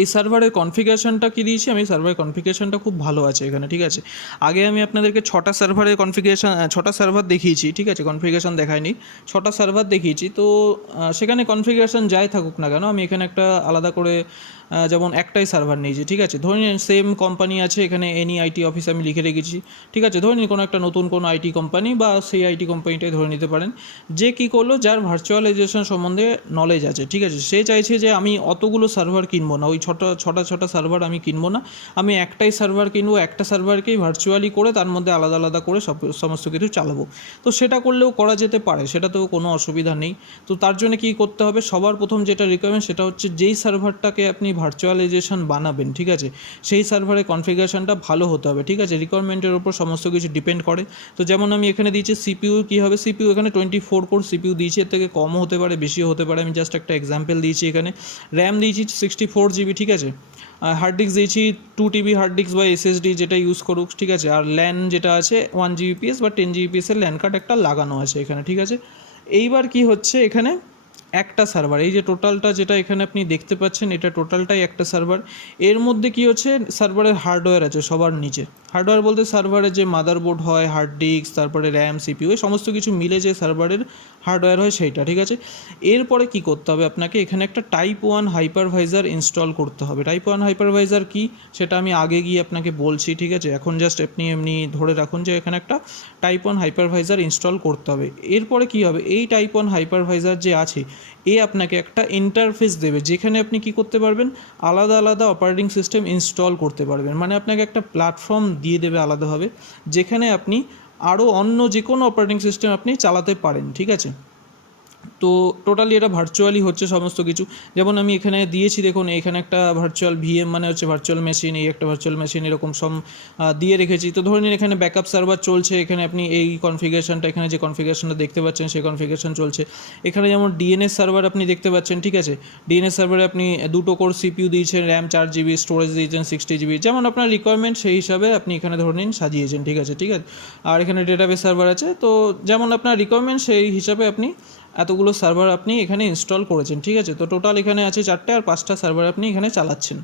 এই সার্ভারের কনফিগারেশনটা কী দিয়েছি আমি, সার্ভারের কনফিগারেশনটা খুব ভালো আছে এখানে, ঠিক আছে। আগে আমি আপনাদেরকে 6টা সার্ভারের কনফিগারেশন 6টা সার্ভার দেখিয়েছি, ঠিক আছে, কনফিগারেশন দেখায়নি, 6টা সার্ভার দেখিয়েছি। তো সেখানে কনফিগারেশন যাই থাকুক না কেন, আমি এখানে একটা আলাদা করে যেমন একটাই সার্ভার নিয়েছি, ঠিক আছে। ধরে নিন সেম কোম্পানি আছে এখানে, এনি আইটি অফিস আমি লিখে রেখেছি, ঠিক আছে। ধরে নিন কোনো একটা নতুন কোনো আইটি কোম্পানি বা সেই আইটি কোম্পানিটাই ধরে নিতে পারেন, যে কী করলো, যার ভার্চুয়ালাইজেশন সম্বন্ধে নলেজ আছে, ঠিক আছে। সে চাইছে যে আমি অতগুলো সার্ভার কিনবো না, ওই ছটা সার্ভার আমি কিনবো না, আমি একটাই সার্ভার কিনবো, একটা সার্ভারকেই ভার্চুয়ালি করে তার মধ্যে আলাদা আলাদা করে সমস্ত কিছু চালাবো। তো সেটা করলেও করা যেতে পারে, সেটাতেও কোনো অসুবিধা নেই। তো তার জন্য কী করতে হবে, সবার প্রথম যেটা রিকোয়ারমেন্ট সেটা হচ্ছে যেই সার্ভারটাকে আপনি ভার্চুয়ালাইজেশন বানাবেন, ঠিক আছে, সেই সার্ভারের কনফিগারেশনটা ভালো হতে হবে, ঠিক আছে। রিকোয়ারমেন্টের উপর সমস্ত কিছু ডিপেন্ড করে। তো যেমন আমি এখানে দিয়েছি সিপিইউ, কী হবে, সিপিইউ এখানে 24 কোর সিপিইউ দিয়েছি, এর থেকে কমও হতে পারে বেশিও হতে পারে, আমি জাস্ট একটা এক্সাম্পল দিয়েছি এখানে। র্যাম দিয়েছি 64 জিবি, ঠিক আছে। হার্ড ডিস্ক দিয়েছি 2 টিবি হার্ড ডিস্ক বা এসএসডি যেটা ইউজ করুক, ঠিক আছে। আর ল্যান যেটা আছে 1 জিবিপিএস বা 10 জিবিপিএসের ল্যান কার্ড একটা লাগানো আছে এখানে, ঠিক আছে। এইবার কি হচ্ছে এখানে, একটা সার্ভার, এই যে টোটালটা যেটা এখানে আপনি দেখতে পাচ্ছেন, এটা টোটালটাই একটা সার্ভার। এর মধ্যে কি হচ্ছে, সার্ভারের হার্ডওয়্যার আছে সবার নিচে। হার্ডওয়্যার বলতে সার্ভারের যে মাদারবোর্ড হয়, হার্ড ডিস্ক, তারপরে র্যাম, সিপিইউ, এই সমস্ত কিছু মিলে যে সার্ভারের হার্ডওয়্যার হয় সেইটা, ঠিক আছে। এরপরে কি করতে হবে আপনাকে, এখানে একটা টাইপ 1 হাইপারভাইজার ইনস্টল করতে হবে। টাইপ 1 হাইপারভাইজার কি সেটা আমি আগে গিয়ে আপনাকে বলছি, ঠিক আছে। এখন জাস্ট আপনি এমনি ধরে রাখুন যে এখানে একটা টাইপ 1 হাইপারভাইজার ইনস্টল করতে হবে। এরপরে কি হবে, এই টাইপ 1 হাইপারভাইজার যে আছে এ আপনাকে একটা ইন্টারফেস দেবে, যেখানে আপনি কি করতে পারবেন, আলাদা আলাদা অপারেটিং সিস্টেম ইনস্টল করতে পারবেন। মানে আপনাকে একটা প্ল্যাটফর্ম দিয়ে দেবে আলাদাভাবে, যেখানে আপনি আরও অন্য যে কোনো অপারেটিং সিস্টেম আপনি চালাতে পারেন, ঠিক আছে। তো টোটালি এটা ভার্চুয়ালি হচ্ছে সমস্ত কিছু। যেমন আমি এখানে দিয়েছি, দেখুন এখানে একটা ভার্চুয়াল ভিএম মানে হচ্ছে ভার্চুয়াল মেশিন, এই একটা ভার্চুয়াল মেশিন, এরকম সব দিয়ে রেখেছি। তো ধরে নিন এখানে ব্যাকআপ সার্ভার চলছে, এখানে আপনি এই কনফিগারেশনটা, এখানে যে কনফিগারেশনটা দেখতে পাচ্ছেন সেই কনফিগারেশন চলছে। এখানে যেমন ডিএনএস সার্ভার আপনি দেখতে পাচ্ছেন, ঠিক আছে। ডিএনএস সার্ভারে আপনি 2টো কোর সিপিইউ দিয়েছেন, র্যাম 4 জিবি, স্টোরেজ দিয়েছেন 60 জিবি, যেমন আপনার রিকোয়ারমেন্ট সেই হিসাবে আপনি এখানে ধরে নিন সাজিয়েছেন, ঠিক আছে, ঠিক আছে। আর এখানে ডেটাবেস সার্ভার আছে, তো যেমন আপনার রিকোয়ারমেন্ট সেই হিসাবে আপনি এতগুলো সার্ভার আপনি এখানে ইনস্টল করেছেন, ঠিক আছে। তো টোটাল এখানে আছে 4টে, আর 5টা সার্ভার আপনি এখানে চালাচ্ছেন।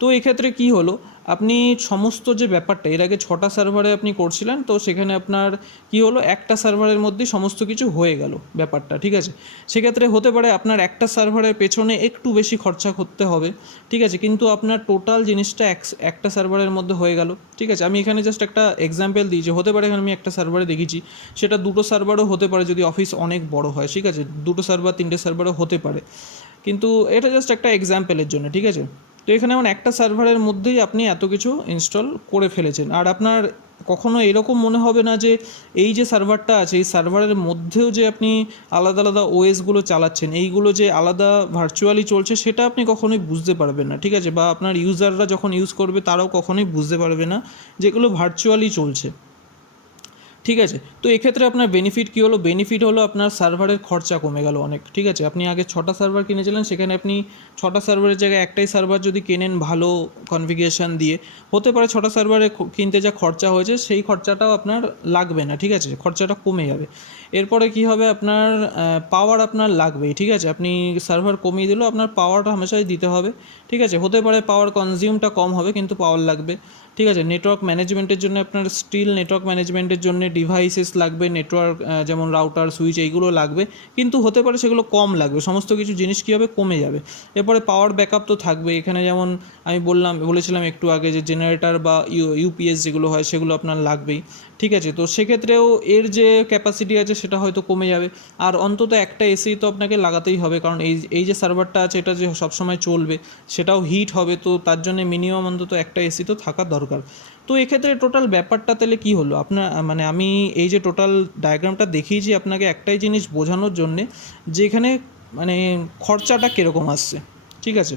তো এক্ষেত্রে কি হলো, আপনি সমস্ত যে ব্যাপারটা এর আগে 6টা সার্ভারে আপনি করছিলেন, তো সেখানে আপনার কি হলো, একটা সার্ভারের মধ্যে সমস্ত কিছু হয়ে গেল ব্যাপারটা, ঠিক আছে। সেক্ষেত্রে হতে পারে আপনার একটা সার্ভারের পেছনে একটু বেশি খরচা করতে হবে, ঠিক আছে, কিন্তু আপনার টোটাল জিনিসটা একটা সার্ভারের মধ্যে হয়ে গেল, ঠিক আছে। আমি এখানে জাস্ট একটা এক্সাম্পল দিয়েছি, হতে পারে এখানে আমি একটা সার্ভারে দেখেছি, সেটা 2টো সার্ভারও হতে পারে যদি অফিস অনেক বড় হয়, ঠিক আছে। 2টো সার্ভার 3টে সার্ভারও হতে পারে, কিন্তু এটা জাস্ট একটা এক্সাম্পলের জন্য, ঠিক আছে। তো এখানে যেমন একটা সার্ভারের মধ্যেই আপনি এত কিছু ইনস্টল করে ফেলেছেন, আর আপনার কখনো এরকম মনে হবে না যে এই যে সার্ভারটা আছে এই সার্ভারের মধ্যেও যে আপনি আলাদা আলাদা ওএসগুলো চালাচ্ছেন, এইগুলো যে আলাদা ভার্চুয়ালি চলছে, সেটা আপনি কখনোই বুঝতে পারবেন না, ঠিক আছে। বা আপনার ইউজাররা যখন ইউজ করবে তারাও কখনোই বুঝতে পারবে না যেগুলো ভার্চুয়ালি চলছে, ঠিক আছে। তো এক্ষেত্রে আপনার বেনিফিট কী হলো, বেনিফিট হলো আপনার সার্ভারের খরচা কমে গেল অনেক, ঠিক আছে। আপনি আগে 6টা সার্ভার কিনেছিলেন, সেখানে আপনি 6টা সার্ভারের জায়গায় একটাই সার্ভার যদি কেনেন ভালো কনফিগারেশন দিয়ে, হতে পারে 6টা সার্ভারে কিনতে যা খরচা হয়েছে সেই খরচাটাও আপনার লাগবে না, ঠিক আছে, খরচাটা কমে যাবে। এরপরে কি হবে, আপনার পাওয়ার আপনার লাগবেই, ঠিক আছে। আপনি সার্ভার কমিয়ে দিলেও আপনার পাওয়ারটা হামেশাই দিতে হবে, ঠিক আছে। হতে পারে পাওয়ার কনজিউমটা কম হবে, কিন্তু পাওয়ার লাগবে, ঠিক আছে। নেটওয়ার্ক ম্যানেজমেন্টের জন্য আপনার স্টিল নেটওয়ার্ক ম্যানেজমেন্টের জন্য ডিভাইসেস লাগবে, নেটওয়ার্ক যেমন রাউটার, সুইচ, এইগুলো লাগবে, কিন্তু হতে পারে সেগুলো কম লাগবে, সমস্ত কিছু জিনিস কী হবে, কমে যাবে। এরপরে পাওয়ার ব্যাকআপ তো থাকবে এখানে, যেমন আমি বলেছিলাম একটু আগে যে জেনারেটর বা ইউপিএস যেগুলো হয় সেগুলো আপনার লাগবেই, ঠিক আছে। তো সেক্ষেত্রেও এর যে ক্যাপাসিটি আছে সেটা হয়তো কমে যাবে। আর অন্তত একটা এসি তো আপনাকে লাগাতেই হবে, কারণ এই যে সার্ভারটা আছে এটা যে সবসময় চলবে, সেটাও হিট হবে, তো তার জন্য মিনিমাম অন্তত একটা এসি তো থাকা দরকার। তো এক্ষেত্রে টোটাল ব্যাপারটা তাহলে কী হলো, আপনার মানে আমি এই যে টোটাল ডায়াগ্রামটা দেখিয়েছি আপনাকে একটাই জিনিস বোঝানোর জন্যে, যে এখানে মানে খরচাটা কীরকম আসছে, ঠিক আছে।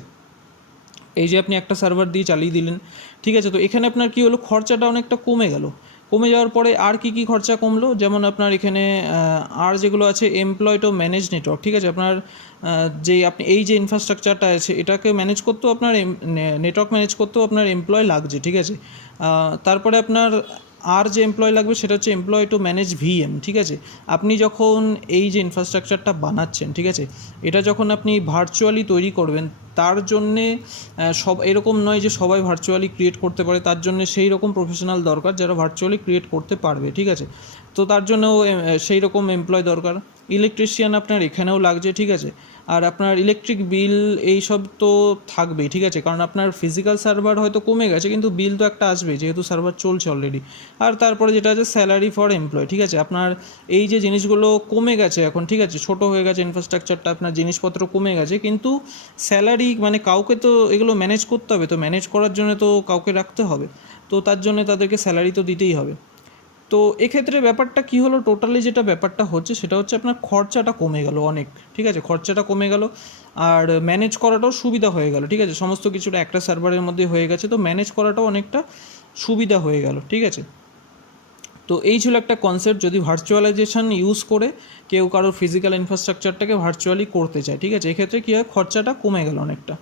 এই যে আপনি একটা সার্ভার দিয়ে চালিয়ে দিলেন, ঠিক আছে। তো এখানে আপনার কী হলো, খরচাটা অনেকটা কমে গেল। কমে যাওয়ার পরে আর কি খরচা কমলো, যেমন আপনার এখানে আর যেগুলো আছে এমপ্লয়েড ও ম্যানেজ নেটওয়ার্ক, ঠিক আছে। আপনার যে আপনি এই যে ইনফ্রাস্ট্রাকচারটা আছে এটাকে ম্যানেজ করতেও আপনার নেটওয়ার্ক ম্যানেজ করতেও আপনার এমপ্লয় লাগছে, ঠিক আছে। তারপরে আপনার আর যে এমপ্লয় লাগবে সেটা হচ্ছে এমপ্লয় টু ম্যানেজ ভিএম, ঠিক আছে। আপনি যখন এই যে ইনফ্রাস্ট্রাকচারটা বানাচ্ছেন, ঠিক আছে, এটা যখন আপনি ভার্চুয়ালি তৈরি করবেন, তার জন্যে সব এরকম নয় যে সবাই ভার্চুয়ালি ক্রিয়েট করতে পারে, তার জন্য সেই রকম প্রফেশনাল দরকার যারা ভার্চুয়ালি ক্রিয়েট করতে পারবে, ঠিক আছে। তো তার জন্যও সেই রকম এমপ্লয় দরকার। ইলেকট্রিশিয়ান আপনার এখানেও লাগছে, ঠিক আছে। আর আপনার ইলেকট্রিক বিল এই সব তো থাকবেই, ঠিক আছে, কারণ আপনার ফিজিক্যাল সার্ভার হয়তো কমে গেছে কিন্তু বিল তো একটা আসবেই, যেহেতু সার্ভার চলছে অলরেডি। আর তারপরে যেটা আছে স্যালারি ফর এমপ্লয়, ঠিক আছে। আপনার এই যে জিনিসগুলো কমে গেছে এখন, ঠিক আছে, ছোটো হয়ে গেছে ইনফ্রাস্ট্রাকচারটা, আপনার জিনিসপত্র কমে গেছে, কিন্তু স্যালারি মানে কাউকে তো এগুলো ম্যানেজ করতে হবে, তো ম্যানেজ করার জন্য তো কাউকে রাখতে হবে, তো তার জন্য তাদেরকে স্যালারি তো দিতেই হবে। তো এক্ষেত্রে ব্যাপারটা কী হলো, টোটালি যেটা ব্যাপারটা হচ্ছে সেটা হচ্ছে আপনার খরচাটা কমে গেল অনেক, ঠিক আছে, খরচাটা কমে গেল আর ম্যানেজ করাটাও সুবিধা হয়ে গেল, ঠিক আছে। সমস্ত কিছুটা একটা সার্ভারের মধ্যে হয়ে গেছে, তো ম্যানেজ করাটাও অনেকটা সুবিধা হয়ে গেল, ঠিক আছে। তো এই ছিল একটা কনসেপ্ট, যদি ভার্চুয়ালাইজেশন ইউজ করে কেউ কারোর ফিজিক্যাল ইনফ্রাস্ট্রাকচারটাকে ভার্চুয়ালি করতে চায়, ঠিক আছে, এক্ষেত্রে কী হয়, খরচাটা কমে গেল অনেকটা।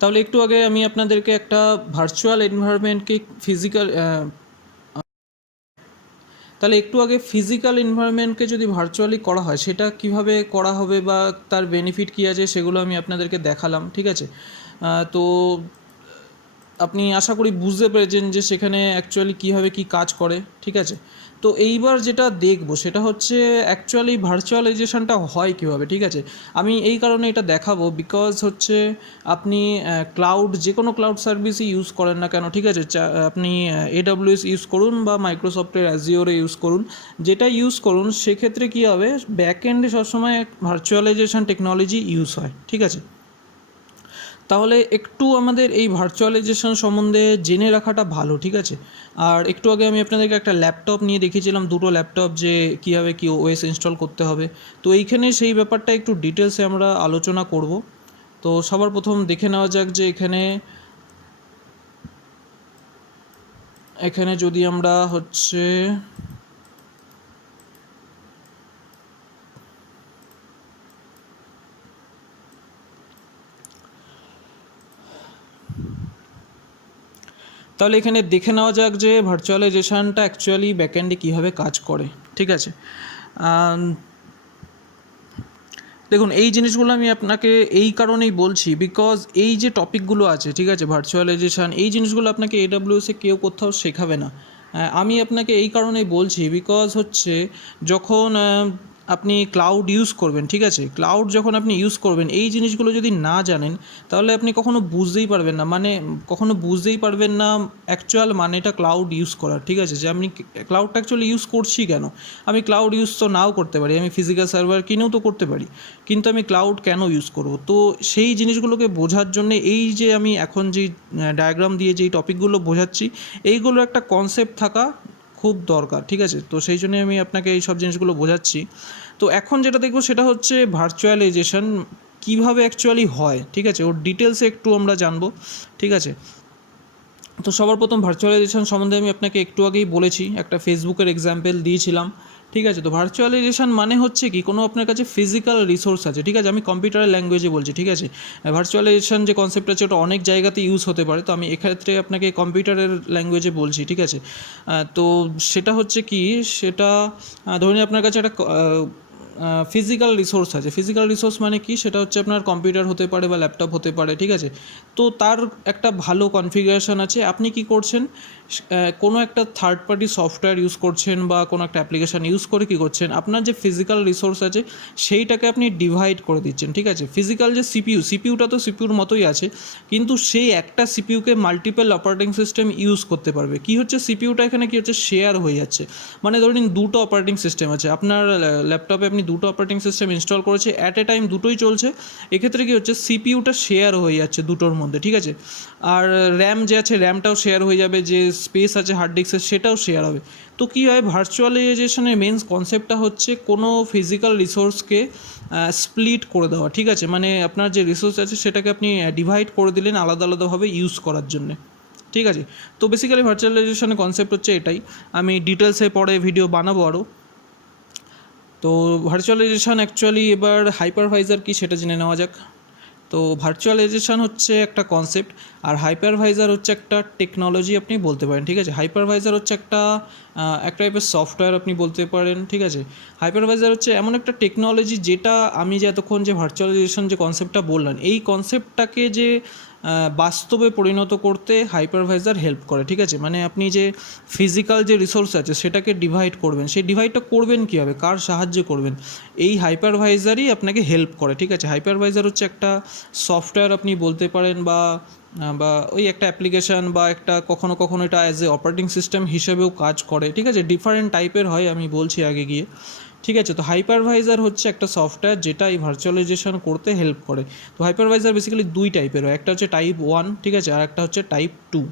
তাহলে একটু আগে আমি আপনাদেরকে একটা ভার্চুয়াল এনভায়রনমেন্টকে ফিজিক্যাল এনভায়রনমেন্টকে যদি ভার্চুয়ালি করা হয় সেটা কিভাবে করা হবে বা তার বেনিফিট কী আছে সেগুলো আমি আপনাদেরকে দেখালাম, ঠিক আছে। তো আপনি আশা করি বুঝতে পেরেছেন যে সেখানে অ্যাকচুয়ালি কীভাবে কী কাজ করে, ঠিক আছে। তো এইবার যেটা দেখবো সেটা হচ্ছে অ্যাকচুয়ালি ভার্চুয়ালাইজেশনটা হয় কীভাবে, ঠিক আছে। আমি এই কারণে এটা দেখাবো বিকজ হচ্ছে আপনি ক্লাউড যে কোনো ক্লাউড সার্ভিসই ইউজ করেন না কেন, ঠিক আছে, আপনি AWS ইউজ করুন বা মাইক্রোসফটের অ্যাজিওরে ইউজ করুন, যেটা ইউজ করুন সেক্ষেত্রে কী হবে, ব্যাকএন্ডে সবসময় ভার্চুয়ালাইজেশন টেকনোলজি ইউজ হয়, ঠিক আছে। তাহলে একটু আমাদের এই ভার্চুয়ালাইজেশন সম্বন্ধে জেনে রাখাটা ভালো, ঠিক আছে। আর একটু আগে আমি আপনাদেরকে একটা ল্যাপটপ নিয়ে দেখিয়েছিলাম, দুটো ল্যাপটপ, যে কীভাবে কী ওএস ইনস্টল করতে হবে। তো এইখানে সেই ব্যাপারটা একটু ডিটেলসে আমরা আলোচনা করব। তো সবার প্রথম দেখে নেওয়া যাক যে এখানে যদি আমরা হচ্ছে তাহলে এখানে দেখে নেওয়া যাক যে ভার্চুয়ালাইজেশনটা অ্যাকচুয়ালি ব্যাকএন্ডে কীভাবে কাজ করে, ঠিক আছে। দেখুন, এই জিনিসগুলো আমি আপনাকে এই কারণেই বলছি বিকজ এই যে টপিকগুলো আছে, ঠিক আছে, ভার্চুয়ালাইজেশন, এই জিনিসগুলো আপনাকে AWS-এ কেউ কোথাও শেখাবে না। আমি আপনাকে এই কারণেই বলছি বিকজ হচ্ছে যখন আপনি ক্লাউড ইউজ করবেন, ঠিক আছে, ক্লাউড যখন আপনি ইউজ করবেন এই জিনিসগুলো যদি না জানেন তাহলে আপনি কখনো বুঝতেই পারবেন না অ্যাকচুয়াল মানেটা ক্লাউড ইউজ করার, ঠিক আছে, যে আমি ক্লাউডটা অ্যাকচুয়ালি ইউজ করছি কেন। আমি ক্লাউড ইউজ তো নাও করতে পারি, আমি ফিজিক্যাল সার্ভার কিনেও তো করতে পারি, কিন্তু আমি ক্লাউড কেন ইউজ করব। তো সেই জিনিসগুলোকে বোঝার জন্য এই যে আমি এখন যেই ডায়াগ্রাম দিয়ে যেই টপিকগুলো বোঝাচ্ছি এইগুলো একটা কনসেপ্ট থাকা খুব দরকার, ঠিক আছে। তো সেই জন্যই আমি আপনাকে এই সব জিনিসগুলো বোঝাচ্ছি। তো এখন যেটা দেখবো সেটা হচ্ছে ভার্চুয়ালাইজেশন কীভাবে অ্যাকচুয়ালি হয়, ঠিক আছে, ওর ডিটেলসে একটু আমরা জানবো, ঠিক আছে। তো সবার প্রথম ভার্চুয়ালাইজেশন সম্বন্ধে আমি আপনাকে একটু আগেই বলেছি, একটা ফেসবুকের এক্সাম্পল দিয়েছিলাম, ঠিক আছে। তো ভার্চুয়ালাইজেশন মানে হচ্ছে কি, কোনো আপনার কাছে ফিজিক্যাল রিসোর্স আছে, ঠিক আছে, আমি কম্পিউটারের ল্যাঙ্গুয়েজে বলছি, ঠিক আছে। ভার্চুয়ালাইজেশন যে কনসেপ্ট আছে ওটা অনেক জায়গাতে ইউজ হতে পারে, তো আমি এক্ষেত্রে আপনাকে কম্পিউটারের ল্যাঙ্গুয়েজে বলছি, ঠিক আছে। তো সেটা হচ্ছে কি, সেটা ধরুন আপনার কাছে একটা ফিজিক্যাল রিসোর্স আছে। ফিজিক্যাল রিসোর্স মানে কি, সেটা হচ্ছে আপনার কম্পিউটার হতে পারে বা ল্যাপটপ হতে পারে, ঠিক আছে। তো তার একটা ভালো কনফিগারেশন আছে, আপনি কি করছেন, কোনো একটা থার্ড পার্টি সফটওয়্যার ইউজ করছেন বা কোনো একটা অ্যাপ্লিকেশান ইউজ করে কী করছেন, আপনার যে ফিজিক্যাল রিসোর্স আছে সেইটাকে আপনি ডিভাইড করে দিচ্ছেন, ঠিক আছে। ফিজিক্যাল যে সিপিইউটা তো সিপিইউর মতোই আছে, কিন্তু সেই একটা সিপিইউকে মাল্টিপল অপারেটিং সিস্টেম ইউজ করতে পারবে। কি হচ্ছে, সিপিইউটা এখানে কি হচ্ছে, শেয়ার হয়ে যাচ্ছে। মানে ধরুন দুটো অপারেটিং সিস্টেম আছে, আপনার ল্যাপটপে আপনি দুটো অপারেটিং সিস্টেম ইনস্টল করেছে, অ্যাট এ টাইম দুটোই চলছে, এক্ষেত্রে কী হচ্ছে, সিপিইউটা শেয়ার হয়ে যাচ্ছে দুটোর মধ্যে, ঠিক আছে। আর র্যাম যে আছে র্যামটাও শেয়ার হয়ে যাবে, যে স্পেস আছে হার্ড ডিস্কের সেটাও শেয়ার হবে। তো কী হয়, ভার্চুয়ালাইজেশনের মেন কনসেপ্টটা হচ্ছে কোনো ফিজিক্যাল রিসোর্সকে স্প্লিট করে দেওয়া, ঠিক আছে। মানে আপনার যে রিসোর্স আছে সেটাকে আপনি ডিভাইড করে দিলেন আলাদা আলাদাভাবে ইউজ করার জন্যে, ঠিক আছে। তো বেসিক্যালি ভার্চুয়ালাইজেশনের কনসেপ্ট হচ্ছে এটাই, আমি ডিটেলসে পরে ভিডিও বানাবো আরও। তো ভার্চুয়ালাইজেশন অ্যাকচুয়ালি এবার হাইপারভাইজার কি সেটা জেনে নেওয়া যাক। তো ভার্চুয়ালাইজেশন হচ্ছে একটা কনসেপ্ট, আর হাইপারভাইজার হচ্ছে একটা টেকনোলজি আপনি বলতে পারেন, ঠিক আছে। হাইপারভাইজার হচ্ছে একটা এক টাইপের সফটওয়্যার আপনি বলতে পারেন, ঠিক আছে। হাইপারভাইজার হচ্ছে এমন একটা টেকনোলজি যেটা আমি যে এতক্ষণ যে ভার্চুয়ালাইজেশন যে কনসেপ্টটা বললাম, এই কনসেপ্টটাকে যে বাস্তবে পরিণত করতে হাইপারভাইজার হেল্প করে, ঠিক আছে। মানে আপনি যে ফিজিক্যাল যে রিসোর্স আছে সেটাকে ডিভাইড করবেন, সেই ডিভাইডটা করবেন কীভাবে, কার সাহায্যে করবেন, এই হাইপারভাইজারই আপনাকে হেল্প করে, ঠিক আছে। হাইপারভাইজার হচ্ছে একটা সফটওয়্যার আপনি বলতে পারেন, বা ওই একটা অ্যাপ্লিকেশান, বা একটা কখনো কখনো এটা অ্যাজ এ অপারেটিং সিস্টেম হিসেবেও কাজ করে, ঠিক আছে। ডিফারেন্ট টাইপের হয়, আমি বলছি আগে গিয়ে, ঠিক আছে। তো হাইপারভাইজার হচ্ছে একটা সফটওয়্যার যেটা এই ভার্চুয়ালাইজেশন করতে হেল্প করে। তো হাইপারভাইজার বেসিক্যালি দুই টাইপের হয়, একটা হচ্ছে টাইপ 1, ঠিক আছে, আর একটা হচ্ছে টাইপ 2।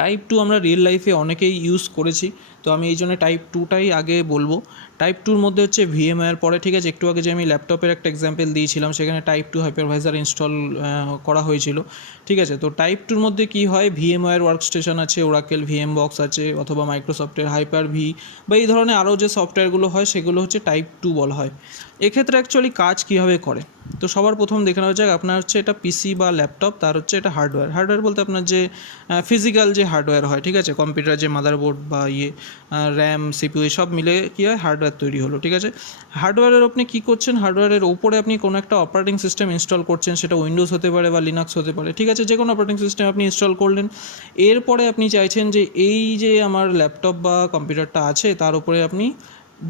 টাইপ 2 আমরা রিয়েল লাইফে অনেকেই ইউজ করেছি, তো আমি এই জন্য টাইপ 2টাই আগে বলবো। টাইপ 2-র মধ্যে হচ্ছে ভিএমওয়্যার পরে, ঠিক আছে। একটু আগে যে আমি ল্যাপটপের একটা এক্সাম্পল দিয়েছিলাম সেখানে টাইপ 2 হাইপারভাইজার ইনস্টল করা হয়েছিল, ঠিক আছে। তো টাইপ 2-র মধ্যে কী হয়, ভিএমওয়্যার ওয়ার্কস্টেশন আছে, ওরাকেল ভিএম বক্স আছে, অথবা মাইক্রোসফটের হাইপার ভি, বা এই ধরনের আরও যে সফটওয়্যারগুলো হয় সেগুলো হচ্ছে টাইপ 2 বলা হয়। এক্ষেত্রে অ্যাকচুয়ালি কাজ কীভাবে করে, তো সবার প্রথম দেখে নেওয়া যাক, আপনার হচ্ছে এটা পিসি বা ল্যাপটপ, তার হচ্ছে এটা হার্ডওয়্যার বলতে আপনার যে ফিজিক্যাল যে হার্ডওয়্যার হয়, ঠিক আছে। কম্পিউটার যে মাদারবোর্ড বা র্যাম, সিপিইউ সব মিলে কী হয়, হার্ডওয়্যার তৈরি হলো, ঠিক আছে। হার্ডওয়্যারের আপনি কী করছেন, হার্ডওয়্যারের ওপরে আপনি কোনো একটা অপারেটিং সিস্টেম ইনস্টল করছেন, সেটা উইন্ডোজ হতে পারে বা লিনাক্স হতে পারে, ঠিক আছে। যে কোনো অপারেটিং সিস্টেম আপনি ইনস্টল করলেন, এরপরে আপনি চাইছেন যে এই যে আমার ল্যাপটপ বা কম্পিউটারটা আছে তার উপরে আপনি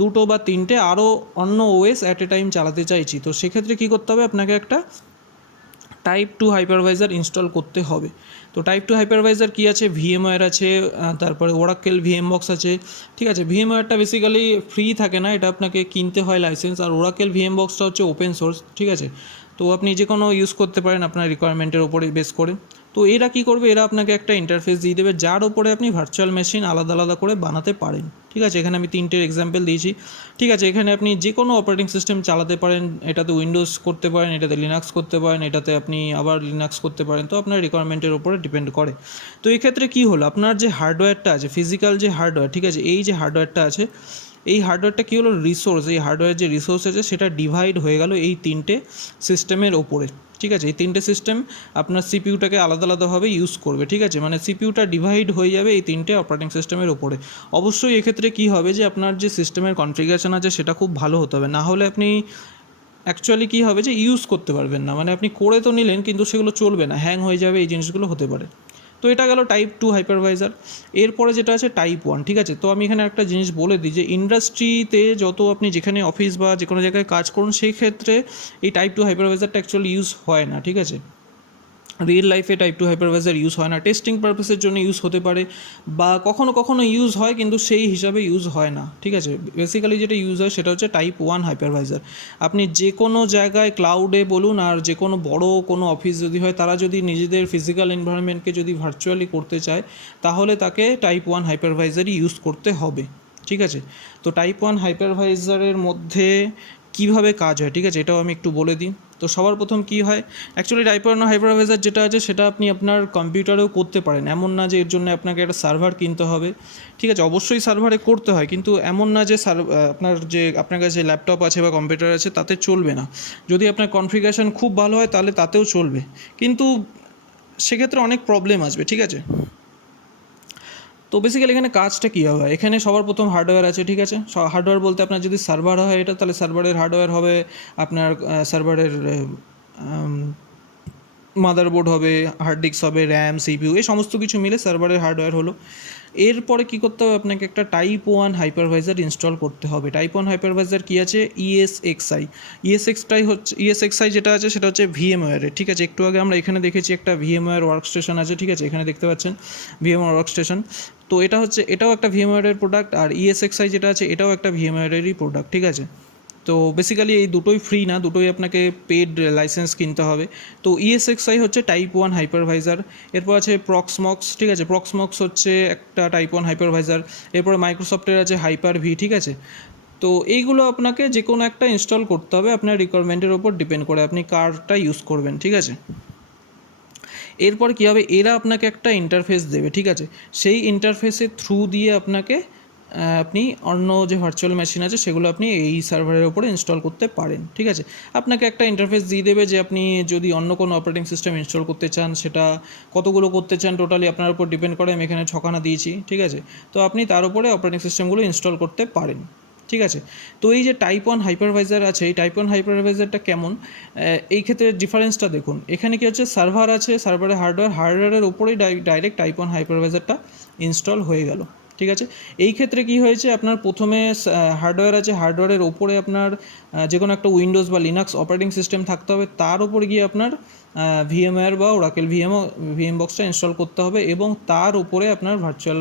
2 বা 3টে আরও অন্য ওএস অ্যাট এ টাইম চালাতে চাইছি। তো সেক্ষেত্রে কী করতে হবে, আপনাকে একটা টাইপ 2 হাইপারভাইজার ইনস্টল করতে হবে। তো টাইপ 2 হাইপারভাইজার কী আছে, ভিএমওয়্যার আছে, তারপরে ওরাকেল ভিএম বক্স আছে, ঠিক আছে। ভিএমওয়্যারটা বেসিক্যালি ফ্রি থাকে না, এটা আপনাকে কিনতে হয় লাইসেন্স, আর ওরাকেল ভিএম বক্সটা হচ্ছে ওপেন সোর্স, ঠিক আছে। তো আপনি যে কোনো ইউজ করতে পারেন আপনার রিকোয়ারমেন্টের ওপরে বেস করে। তো এরা কী করবে, এরা আপনাকে একটা ইন্টারফেস দিয়ে দেবে যার ওপরে আপনি ভার্চুয়াল মেশিন আলাদা আলাদা করে বানাতে পারেন, ঠিক আছে। এখানে আমি 3টের এক্সাম্পল দিয়েছি, ঠিক আছে। এখানে আপনি যে কোনো অপারেটিং সিস্টেম চালাতে পারেন, এটাতে উইন্ডোজ করতে পারেন, এটাতে লিনাক্স করতে পারেন, এটাতে আপনি আবার লিনাক্স করতে পারেন, তো আপনার রিকোয়ারমেন্টের উপরে ডিপেন্ড করে। তো এই ক্ষেত্রে কী হলো, আপনার যে হার্ডওয়্যারটা আছে, ফিজিক্যাল যে হার্ডওয়্যার, ঠিক আছে, এই যে হার্ডওয়্যারটা আছে, এই হার্ডওয়্যারটা কী হলো, রিসোর্স, এই হার্ডওয়্যার যে রিসোর্স আছে সেটা ডিভাইড হয়ে গেল এই 3টে সিস্টেমের ওপরে, ঠিক আছে। এই 3টে সিস্টেম আপনার সিপিইউটাকে আলাদা আলাদাভাবে ইউজ করবে, ঠিক আছে। মানে সিপিইউটা ডিভাইড হয়ে যাবে এই 3টে অপারেটিং সিস্টেমের ওপরে। অবশ্যই এক্ষেত্রে কী হবে, যে আপনার যে সিস্টেমের কনফিগারেশন আছে সেটা খুব ভালো হতে হবে, না হলে আপনি অ্যাকচুয়ালি কী হবে, যে ইউজ করতে পারবেন না। মানে আপনি করে তো নিলেন কিন্তু সেগুলো চলবে না, হ্যাং হয়ে যাবে, এই জিনিসগুলো হতে পারে। তো এটা গেল টাইপ 2 হাইপারভাইজার। এরপরে যেটা আছে টাইপ 1, ঠিক আছে। তো আমি এখানে একটা জিনিস বলে দিই, যে ইন্ডাস্ট্রিতে যত আপনি যেখানে অফিস বা যে কোনো জায়গায় কাজ করুন সেই ক্ষেত্রে এই টাইপ 2 হাইপারভাইজারটা অ্যাকচুয়ালি ইউজ হয় না, ঠিক আছে। রিয়েল লাইফে টাইপ 2 হাইপারভাইজার ইউজ হয় না, টেস্টিং পারপাসের জন্য ইউজ হতে পারে, বা কখনো কখনো ইউজ হয় কিন্তু সেই হিসাবে ইউজ হয় না, ঠিক আছে। বেসিক্যালি যেটা ইউজ হয় সেটা হচ্ছে টাইপ 1 হাইপারভাইজার। আপনি যে কোনো জায়গায় ক্লাউডে বলুন, আর যে কোনো বড় কোনো অফিস যদি হয়, তারা যদি নিজেদের ফিজিক্যাল এনভায়রনমেন্টকে যদি ভার্চুয়ালি করতে চায় তাহলে তাকে টাইপ 1 হাইপারভাইজারই ইউজ করতে হবে, ঠিক আছে। তো টাইপ 1 হাইপারভাইজারের মধ্যে কীভাবে কাজ হয়, ঠিক আছে, এটাও আমি একটু বলে দিই। তো সবার প্রথম কী হয়, অ্যাকচুয়ালি টাইপ 1 হাইপারভাইজার যেটা আছে সেটা আপনি আপনার কম্পিউটারেও করতে পারেন, এমন না যে এর জন্য আপনাকে একটা সার্ভার কিনতে হবে, ঠিক আছে। অবশ্যই সার্ভারে করতে হয়, কিন্তু এমন না যে আপনার কাছে যে ল্যাপটপ আছে বা কম্পিউটার আছে তাতে চলবে না। যদি আপনার কনফিগারেশন খুব ভালো হয় তাহলে তাতেও চলবে, কিন্তু সেক্ষেত্রে অনেক প্রবলেম আসবে, ঠিক আছে। তো বেসিক্যালি এখানে কাজটা কী হবে, এখানে সবার প্রথম হার্ডওয়্যার আছে, ঠিক আছে। হার্ডওয়্যার বলতে আপনার যদি সার্ভার হয় এটা, তাহলে সার্ভারের হার্ডওয়্যার হবে আপনার সার্ভারের মাদারবোর্ড হবে, হার্ড ডিস্ক হবে, র্যাম, সিপিইউ, এই সমস্ত কিছু মিলে সার্ভারের হার্ডওয়্যার হলো। এরপরে কী করতে হবে, আপনাকে একটা টাইপ 1 হাইপারভাইজার ইনস্টল করতে হবে। টাইপ 1 হাইপারভাইজার কী আছে, ইএসএক্সআই যেটা আছে সেটা হচ্ছে ভিএমওয়্যারের, ঠিক আছে। একটু আগে আমরা এখানে দেখেছি একটা ভিএমওয়্যার ওয়ার্কস্টেশন আছে, ঠিক আছে, এখানে দেখতে পাচ্ছেন ভিএমওয়্যার ওয়ার্কস্টেশন। তো এটাও একটা ভিএমওয়্যারের প্রোডাক্ট, আর ইএসএক্সআই যেটা আছে এটাও একটা ভিএমওয়্যারেরই প্রোডাক্ট, ঠিক আছে। তো বেসিক্যালি এই দুটোই ফ্রি না, দুটোই আপনাকে পেড লাইসেন্স কিনতে হবে। তো ইএসএক্সআই হচ্ছে টাইপ 1 হাইপারভাইজার। এরপর আছে প্রক্সমক্স, ঠিক আছে, প্রক্সমক্স হচ্ছে একটা টাইপ 1 হাইপারভাইজার। এরপরে মাইক্রোসফটের আছে হাইপার ভি, ঠিক আছে। তো এইগুলো আপনাকে যে কোনো একটা ইনস্টল করতে হবে, আপনার রিকোয়ারমেন্টের ওপর ডিপেন্ড করে আপনি কারটা ইউজ করবেন, ঠিক আছে। এরপর কী হবে, এরা আপনাকে একটা ইন্টারফেস দেবে, ঠিক আছে। সেই ইন্টারফেসের থ্রু দিয়ে আপনাকে আপনি অন্য যে ভার্চুয়াল মেশিন আছে সেগুলো আপনি এই সার্ভারের উপরে ইনস্টল করতে পারেন। ঠিক আছে, আপনাকে একটা ইন্টারফেস দিয়ে দেবে যে আপনি যদি অন্য কোনো অপারেটিং সিস্টেম ইনস্টল করতে চান, সেটা কতগুলো করতে চান টোটালি আপনার উপর ডিপেন্ড করে। আমি এখানে ছখানা দিয়েছি, ঠিক আছে। তো আপনি তার উপরে অপারেটিং সিস্টেমগুলো ইনস্টল করতে পারেন, ঠিক আছে। তো এই যে টাইপ 1 হাইপারভাইজার আছে, এই টাইপ 1 হাইপারভাইজারটা কেমন, এই ক্ষেত্রে ডিফারেন্সটা দেখুন। এখানে কি হচ্ছে, সার্ভার আছে, সার্ভারে হার্ডওয়্যারের উপরেই ডাইরেক্ট টাইপ 1 হাইপারভাইজারটা ইনস্টল হয়ে গেল, ঠিক আছে। এই ক্ষেত্রে কি হয়েছে, আপনার প্রথমে হার্ডওয়্যার আছে, হার্ডওয়্যারের ওপরে আপনার যে কোনো একটা উইন্ডোজ বা লিনাক্স অপারেটিং সিস্টেম থাকতে হবে, তার উপরে গিয়ে আপনার ভিএমওয়্যার বা ওরাকেল ভিএম বক্সটা ইনস্টল করতে হবে এবং তার উপরে আপনার ভার্চুয়াল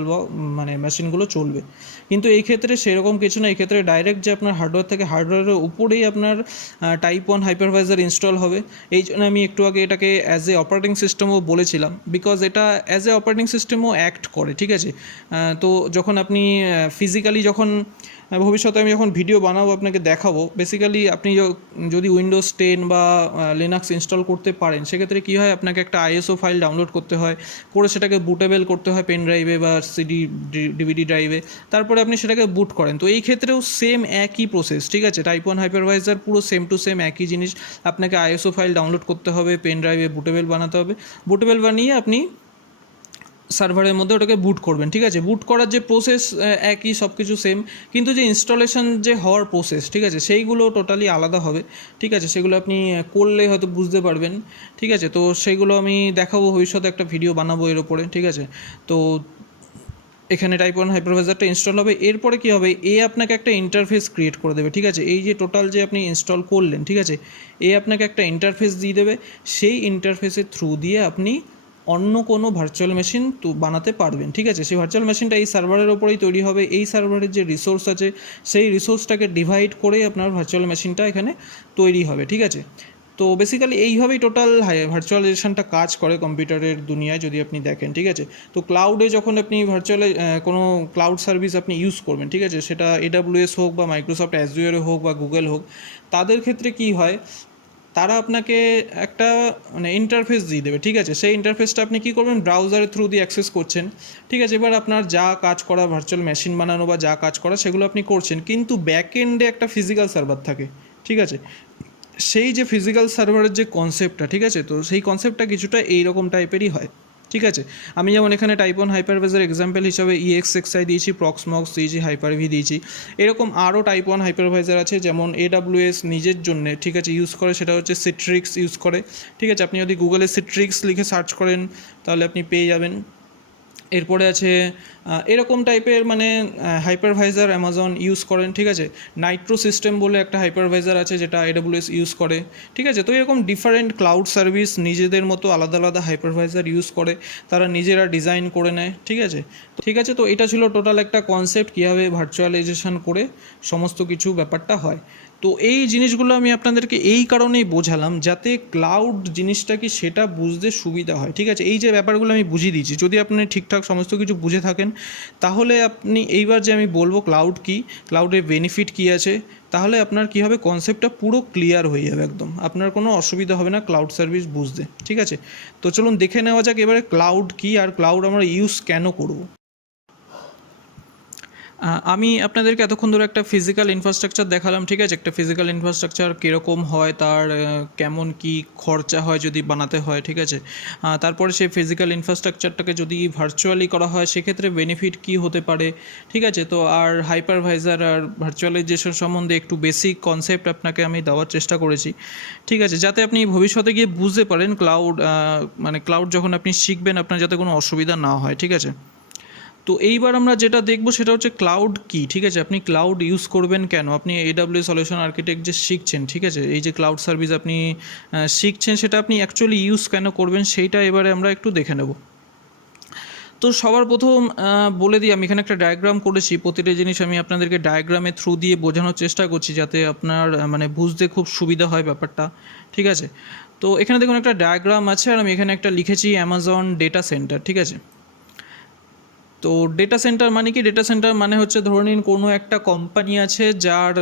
মানে মেশিনগুলো চলবে। কিন্তু এই ক্ষেত্রে সেরকম কিছু না, এই ক্ষেত্রে ডাইরেক্ট যে আপনার হার্ডওয়্যার থেকে হার্ডওয়্যারের উপরেই আপনার টাইপ 1 হাইপারভাইজার ইনস্টল হবে। এই জন্য আমি একটু আগে এটাকে অ্যাজ এ অপারেটিং সিস্টেমও বলেছিলাম, বিকজ এটা অ্যাজ এ অপারেটিং সিস্টেমও অ্যাক্ট করে, ঠিক আছে। তো যখন আপনি ফিজিক্যালি যখন ভবিষ্যতে আমি যখন ভিডিও বানাবো আপনাকে দেখাবো, বেসিক্যালি আপনি যদি উইন্ডোজ 10 বা লিনাক্স ইনস্টল করতে পারেন, সেক্ষেত্রে কী হয়, আপনাকে একটা আইএসও ফাইল ডাউনলোড করতে হয়, করে সেটাকে বুটেবল করতে হয় পেন ড্রাইভে বা ডিভিডি ড্রাইভে, তারপরে আপনি সেটাকে বুট করেন। তো এই ক্ষেত্রেও সেম একই প্রসেস, ঠিক আছে। টাইপ 1 হাইপারভাইজার পুরো সেম টু সেম একই জিনিস, আপনাকে আইএসও ফাইল ডাউনলোড করতে হবে, পেন ড্রাইভে বুটেবল বানাতে হবে, বুটেবল বানিয়ে আপনি সার্ভারের মধ্যে ওটাকে বুট করবেন, ঠিক আছে। বুট করার যে প্রসেস একই, সব কিছু সেম, কিন্তু যে ইনস্টলেশন যে হওয়ার প্রসেস, ঠিক আছে, সেইগুলো টোটালি আলাদা হবে, ঠিক আছে। সেগুলো আপনি করলে হয়তো বুঝতে পারবেন, ঠিক আছে। তো সেইগুলো আমি দেখাবো ভবিষ্যতে, একটা ভিডিও বানাবো এর ওপরে, ঠিক আছে। তো এখানে টাইপ 1 হাইপারভাইজারটা ইনস্টল হবে, এরপরে কী হবে, আপনাকে একটা ইন্টারফেস ক্রিয়েট করে দেবে, ঠিক আছে। এই যে টোটাল যে আপনি ইনস্টল করলেন, ঠিক আছে, আপনাকে একটা ইন্টারফেস দিয়ে দেবে, সেই ইন্টারফেসের থ্রু দিয়ে আপনি অন্য কোনো ভার্চুয়াল মেশিন তো বানাতে পারবেন, ঠিক আছে। সেই ভার্চুয়াল মেশিনটা এই সার্ভারের ওপরেই তৈরি হবে, এই সার্ভারের যে রিসোর্স আছে সেই রিসোর্সটাকে ডিভাইড করেই আপনার ভার্চুয়াল মেশিনটা এখানে তৈরি হবে, ঠিক আছে। তো বেসিক্যালি এইভাবেই টোটাল ভার্চুয়ালাইজেশনটা কাজ করে কম্পিউটারের দুনিয়ায় যদি আপনি দেখেন, ঠিক আছে। তো ক্লাউডে যখন আপনি কোনো ক্লাউড সার্ভিস আপনি ইউজ করবেন, ঠিক আছে, সেটা AWS হোক বা মাইক্রোসফট অ্যাজুয়ারে হোক বা গুগল হোক, তাদের ক্ষেত্রে কি হয়, তারা আপনাকে একটা মানে ইন্টারফেস দিয়ে দেবে, ঠিক আছে। সেই ইন্টারফেসটা আপনি কী করবেন, ব্রাউজারের থ্রু দিয়ে অ্যাক্সেস করছেন, ঠিক আছে। এবার আপনার যা কাজ করা, ভার্চুয়াল মেশিন বানানো বা যা কাজ করা, সেগুলো আপনি করছেন, কিন্তু ব্যাক এন্ডে একটা ফিজিক্যাল সার্ভার থাকে, ঠিক আছে। সেই যে ফিজিক্যাল সার্ভারের যে কনসেপ্টটা, ঠিক আছে, তো সেই কনসেপ্টটা কিছুটা এইরকম টাইপেরই হয়, ঠিক আছে। আমি যেমন এখানে টাইপ 1 হাইপারভাইজার এক্সাম্পল হিসাবে EXXI দিয়েছি, প্রক্সমক্স দিয়েছি, হাইপারভি দিয়েছি। এরকম আরও টাইপ 1 হাইপারভাইজার আছে, যেমন AWS নিজের জন্য, ঠিক আছে, ইউজ করে, সেটা হচ্ছে সিট্রিক্স ইউজ করে, ঠিক আছে। আপনি যদি গুগলে সিট্রিক্স লিখে সার্চ করেন তাহলে আপনি পেয়ে যাবেন। এরপরে আছে এরকম টাইপের মানে হাইপারভাইজার অ্যামাজন ইউজ করেন, ঠিক আছে। নাইট্রো সিস্টেম বলে একটা হাইপারভাইজার আছে যেটা AWS ইউজ করে, ঠিক আছে। তো এরকম ডিফারেন্ট ক্লাউড সার্ভিস নিজেদের মতো আলাদা আলাদা হাইপারভাইজার ইউজ করে, তারা নিজেরা ডিজাইন করে নেয়, ঠিক আছে। তো এটা ছিল টোটাল একটা কনসেপ্ট, কীভাবে ভার্চুয়ালাইজেশন করে সমস্ত কিছু ব্যাপারটা হয়। তো এই জিনিসগুলো আমি আপনাদেরকে এই কারণেই বোঝালাম, যাতে ক্লাউড জিনিসটা কি সেটা বুঝতে সুবিধা হয়, ঠিক আছে। এই যে ব্যাপারগুলো আমি বুঝিয়ে দিয়েছি, যদি আপনি ঠিকঠাক সমস্ত কিছু বুঝে থাকেন, তাহলে আপনি এইবার যে আমি বলবো ক্লাউড কি, ক্লাউডের বেনিফিট কী আছে, তাহলে আপনার কী হবে, কনসেপ্টটা পুরো ক্লিয়ার হয়ে যাবে একদম, আপনার কোনো অসুবিধা হবে না ক্লাউড সার্ভিস বুঝতে, ঠিক আছে। তো চলুন দেখে নেওয়া যাক এবারে ক্লাউড কী আর ক্লাউড আমরা ইউজ কেন করব। আমি আপনাদেরকে এতক্ষণ ধরে একটা ফিজিক্যাল ইনফ্রাস্ট্রাকচার দেখালাম, ঠিক আছে। একটা ফিজিক্যাল ইনফ্রাস্ট্রাকচার কীরকম হয়, তার কেমন কি খরচা হয় যদি বানাতে হয়, ঠিক আছে। তারপরে সেই ফিজিক্যাল ইনফ্রাস্ট্রাকচারটাকে যদি ভার্চুয়ালি করা হয় সেক্ষেত্রে বেনিফিট কী হতে পারে, ঠিক আছে। তো আর হাইপারভাইজার আর ভার্চুয়ালাইজেশন সম্বন্ধে একটু বেসিক কনসেপ্ট আপনাকে আমি দেওয়ার চেষ্টা করেছি, ঠিক আছে, যাতে আপনি ভবিষ্যতে গিয়ে বুঝতে পারেন ক্লাউড মানে ক্লাউড যখন আপনি শিখবেন আপনার যাতে কোনো অসুবিধা না হয়, ঠিক আছে। তো এইবার আমরা যেটা দেখব সেটা হচ্ছে ক্লাউড কি, ঠিক আছে। আপনি ক্লাউড ইউজ করবেন কেন, আপনি AWS সলিউশন আর্কিটেক্ট যে শিখছেন, ঠিক আছে, এই যে ক্লাউড সার্ভিস আপনি শিখছেন, সেটা আপনি অ্যাকচুয়ালি ইউজ কেন করবেন সেইটা এবারে আমরা একটু দেখে নেব। তো সবার প্রথম বলে দিই, আমি এখানে একটা ডায়াগ্রাম করেছি, প্রতিটা জিনিস আমি আপনাদেরকে ডায়াগ্রামের থ্রু দিয়ে বোঝানোর চেষ্টা করছি যাতে আপনার মানে বুঝতে খুব সুবিধা হয় ব্যাপারটা, ঠিক আছে। তো এখানে দেখুন একটা ডায়াগ্রাম আছে, আর আমি এখানে একটা লিখেছি অ্যামাজন ডেটা সেন্টার, ঠিক আছে। তো ডেটা সেন্টার মানে কি? ডেটা সেন্টার মানে হচ্ছে ধরে নিন কোনো একটা কোম্পানি আছে যার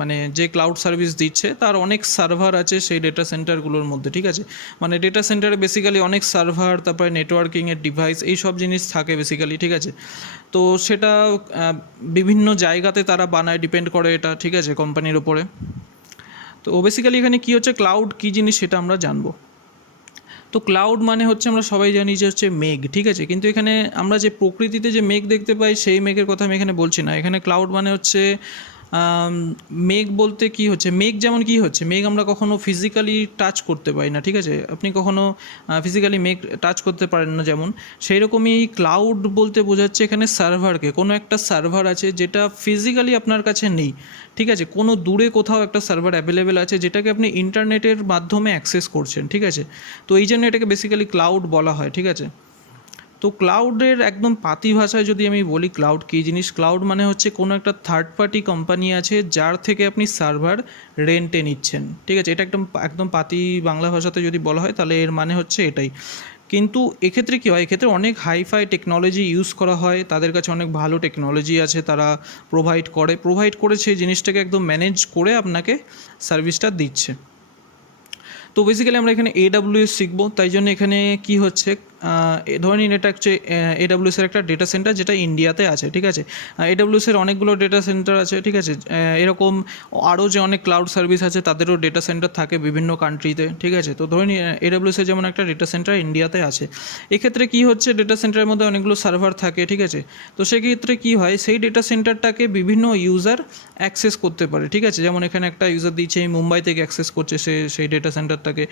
মানে যে ক্লাউড সার্ভিস দিচ্ছে তার অনেক সার্ভার আছে সেই ডেটা সেন্টারগুলোর মধ্যে, ঠিক আছে? মানে ডেটা সেন্টারে বেসিক্যালি অনেক সার্ভার, তারপরে নেটওয়ার্কিংয়ের ডিভাইস এই সব জিনিস থাকে বেসিক্যালি, ঠিক আছে? তো সেটা বিভিন্ন জায়গাতে তারা বানায়, ডিপেন্ড করে এটা, ঠিক আছে, কোম্পানির ওপরে। তো বেসিক্যালি এখানে কী হচ্ছে, ক্লাউড কী জিনিস সেটা আমরা জানবো। তো ক্লাউড মানে হচ্ছে আমরা সবাই জানি যে হচ্ছে মেঘ, ঠিক আছে? কিন্তু এখানে আমরা যে প্রকৃতিতে যে মেঘ দেখতে পাই সেই মেঘের কথা আমি এখানে বলছি না। এখানে ক্লাউড মানে হচ্ছে মেঘ বলতে কি হচ্ছে, মেঘ যেমন কি হচ্ছে, মেঘ আমরা কখনো ফিজিক্যালি টাচ করতে পারি না, ঠিক আছে? আপনি কখনো ফিজিক্যালি মেঘ টাচ করতে পারেন না, যেমন সেই রকমই ক্লাউড বলতে বোঝাচ্ছে এখানে সার্ভারকে। কোনো একটা সার্ভার আছে যেটা ফিজিক্যালি আপনার কাছে নেই, ঠিক আছে? কোনো দূরে কোথাও একটা সার্ভার অ্যাভেলেবেল আছে যেটাকে আপনি ইন্টারনেটের মাধ্যমে অ্যাক্সেস করছেন, ঠিক আছে? তো এই জন্য এটাকে বেসিক্যালি ক্লাউড বলা হয়, ঠিক আছে? তো ক্লাউডের একদম পাতি ভাষায় যদি আমি বলি ক্লাউড কী জিনিস, ক্লাউড মানে হচ্ছে কোনো একটা থার্ড পার্টি কোম্পানি আছে যার থেকে আপনি সার্ভার রেন্টে নিচ্ছেন, ঠিক আছে? এটা একদম একদম পাতি বাংলা ভাষাতে যদি বলা হয় তাহলে এর মানে হচ্ছে এটাই। কিন্তু এক্ষেত্রে কী হয়, এক্ষেত্রে অনেক হাইফাই টেকনোলজি ইউজ করা হয়, তাদের কাছে অনেক ভালো টেকনোলজি আছে, তারা প্রোভাইড করে সেই জিনিসটাকে একদম ম্যানেজ করে আপনাকে সার্ভিসটা দিচ্ছে। তো বেসিক্যালি আমরা এখানে AWS শিখবো, তাই জন্য এখানে কি হচ্ছে, ধরে নিন এটা হচ্ছে AWS এর একটা ডেটা সেন্টার যেটা ইন্ডিয়াতে আছে, ঠিক আছে? AWS এর অনেকগুলো ডেটা সেন্টার আছে, ঠিক আছে? এরকম আরও যে অনেক ক্লাউড সার্ভিস আছে তাদেরও ডেটা সেন্টার থাকে বিভিন্ন কান্ট্রিতে, ঠিক আছে? তো ধরে নিন AWS এর যেমন একটা ডেটা সেন্টার ইন্ডিয়াতে আছে। এক্ষেত্রে কি হচ্ছে, ডেটা সেন্টারের মধ্যে অনেকগুলো সার্ভার থাকে, ঠিক আছে? তো সেক্ষেত্রে কী হয়, সেই ডেটা সেন্টারটাকে বিভিন্ন ইউজার অ্যাক্সেস করতে পারে, ঠিক আছে? যেমন এখানে একটা ইউজার দিচ্ছে এই মুম্বাই থেকে অ্যাক্সেস করছে সেই ডেটা সেন্টারটাকে,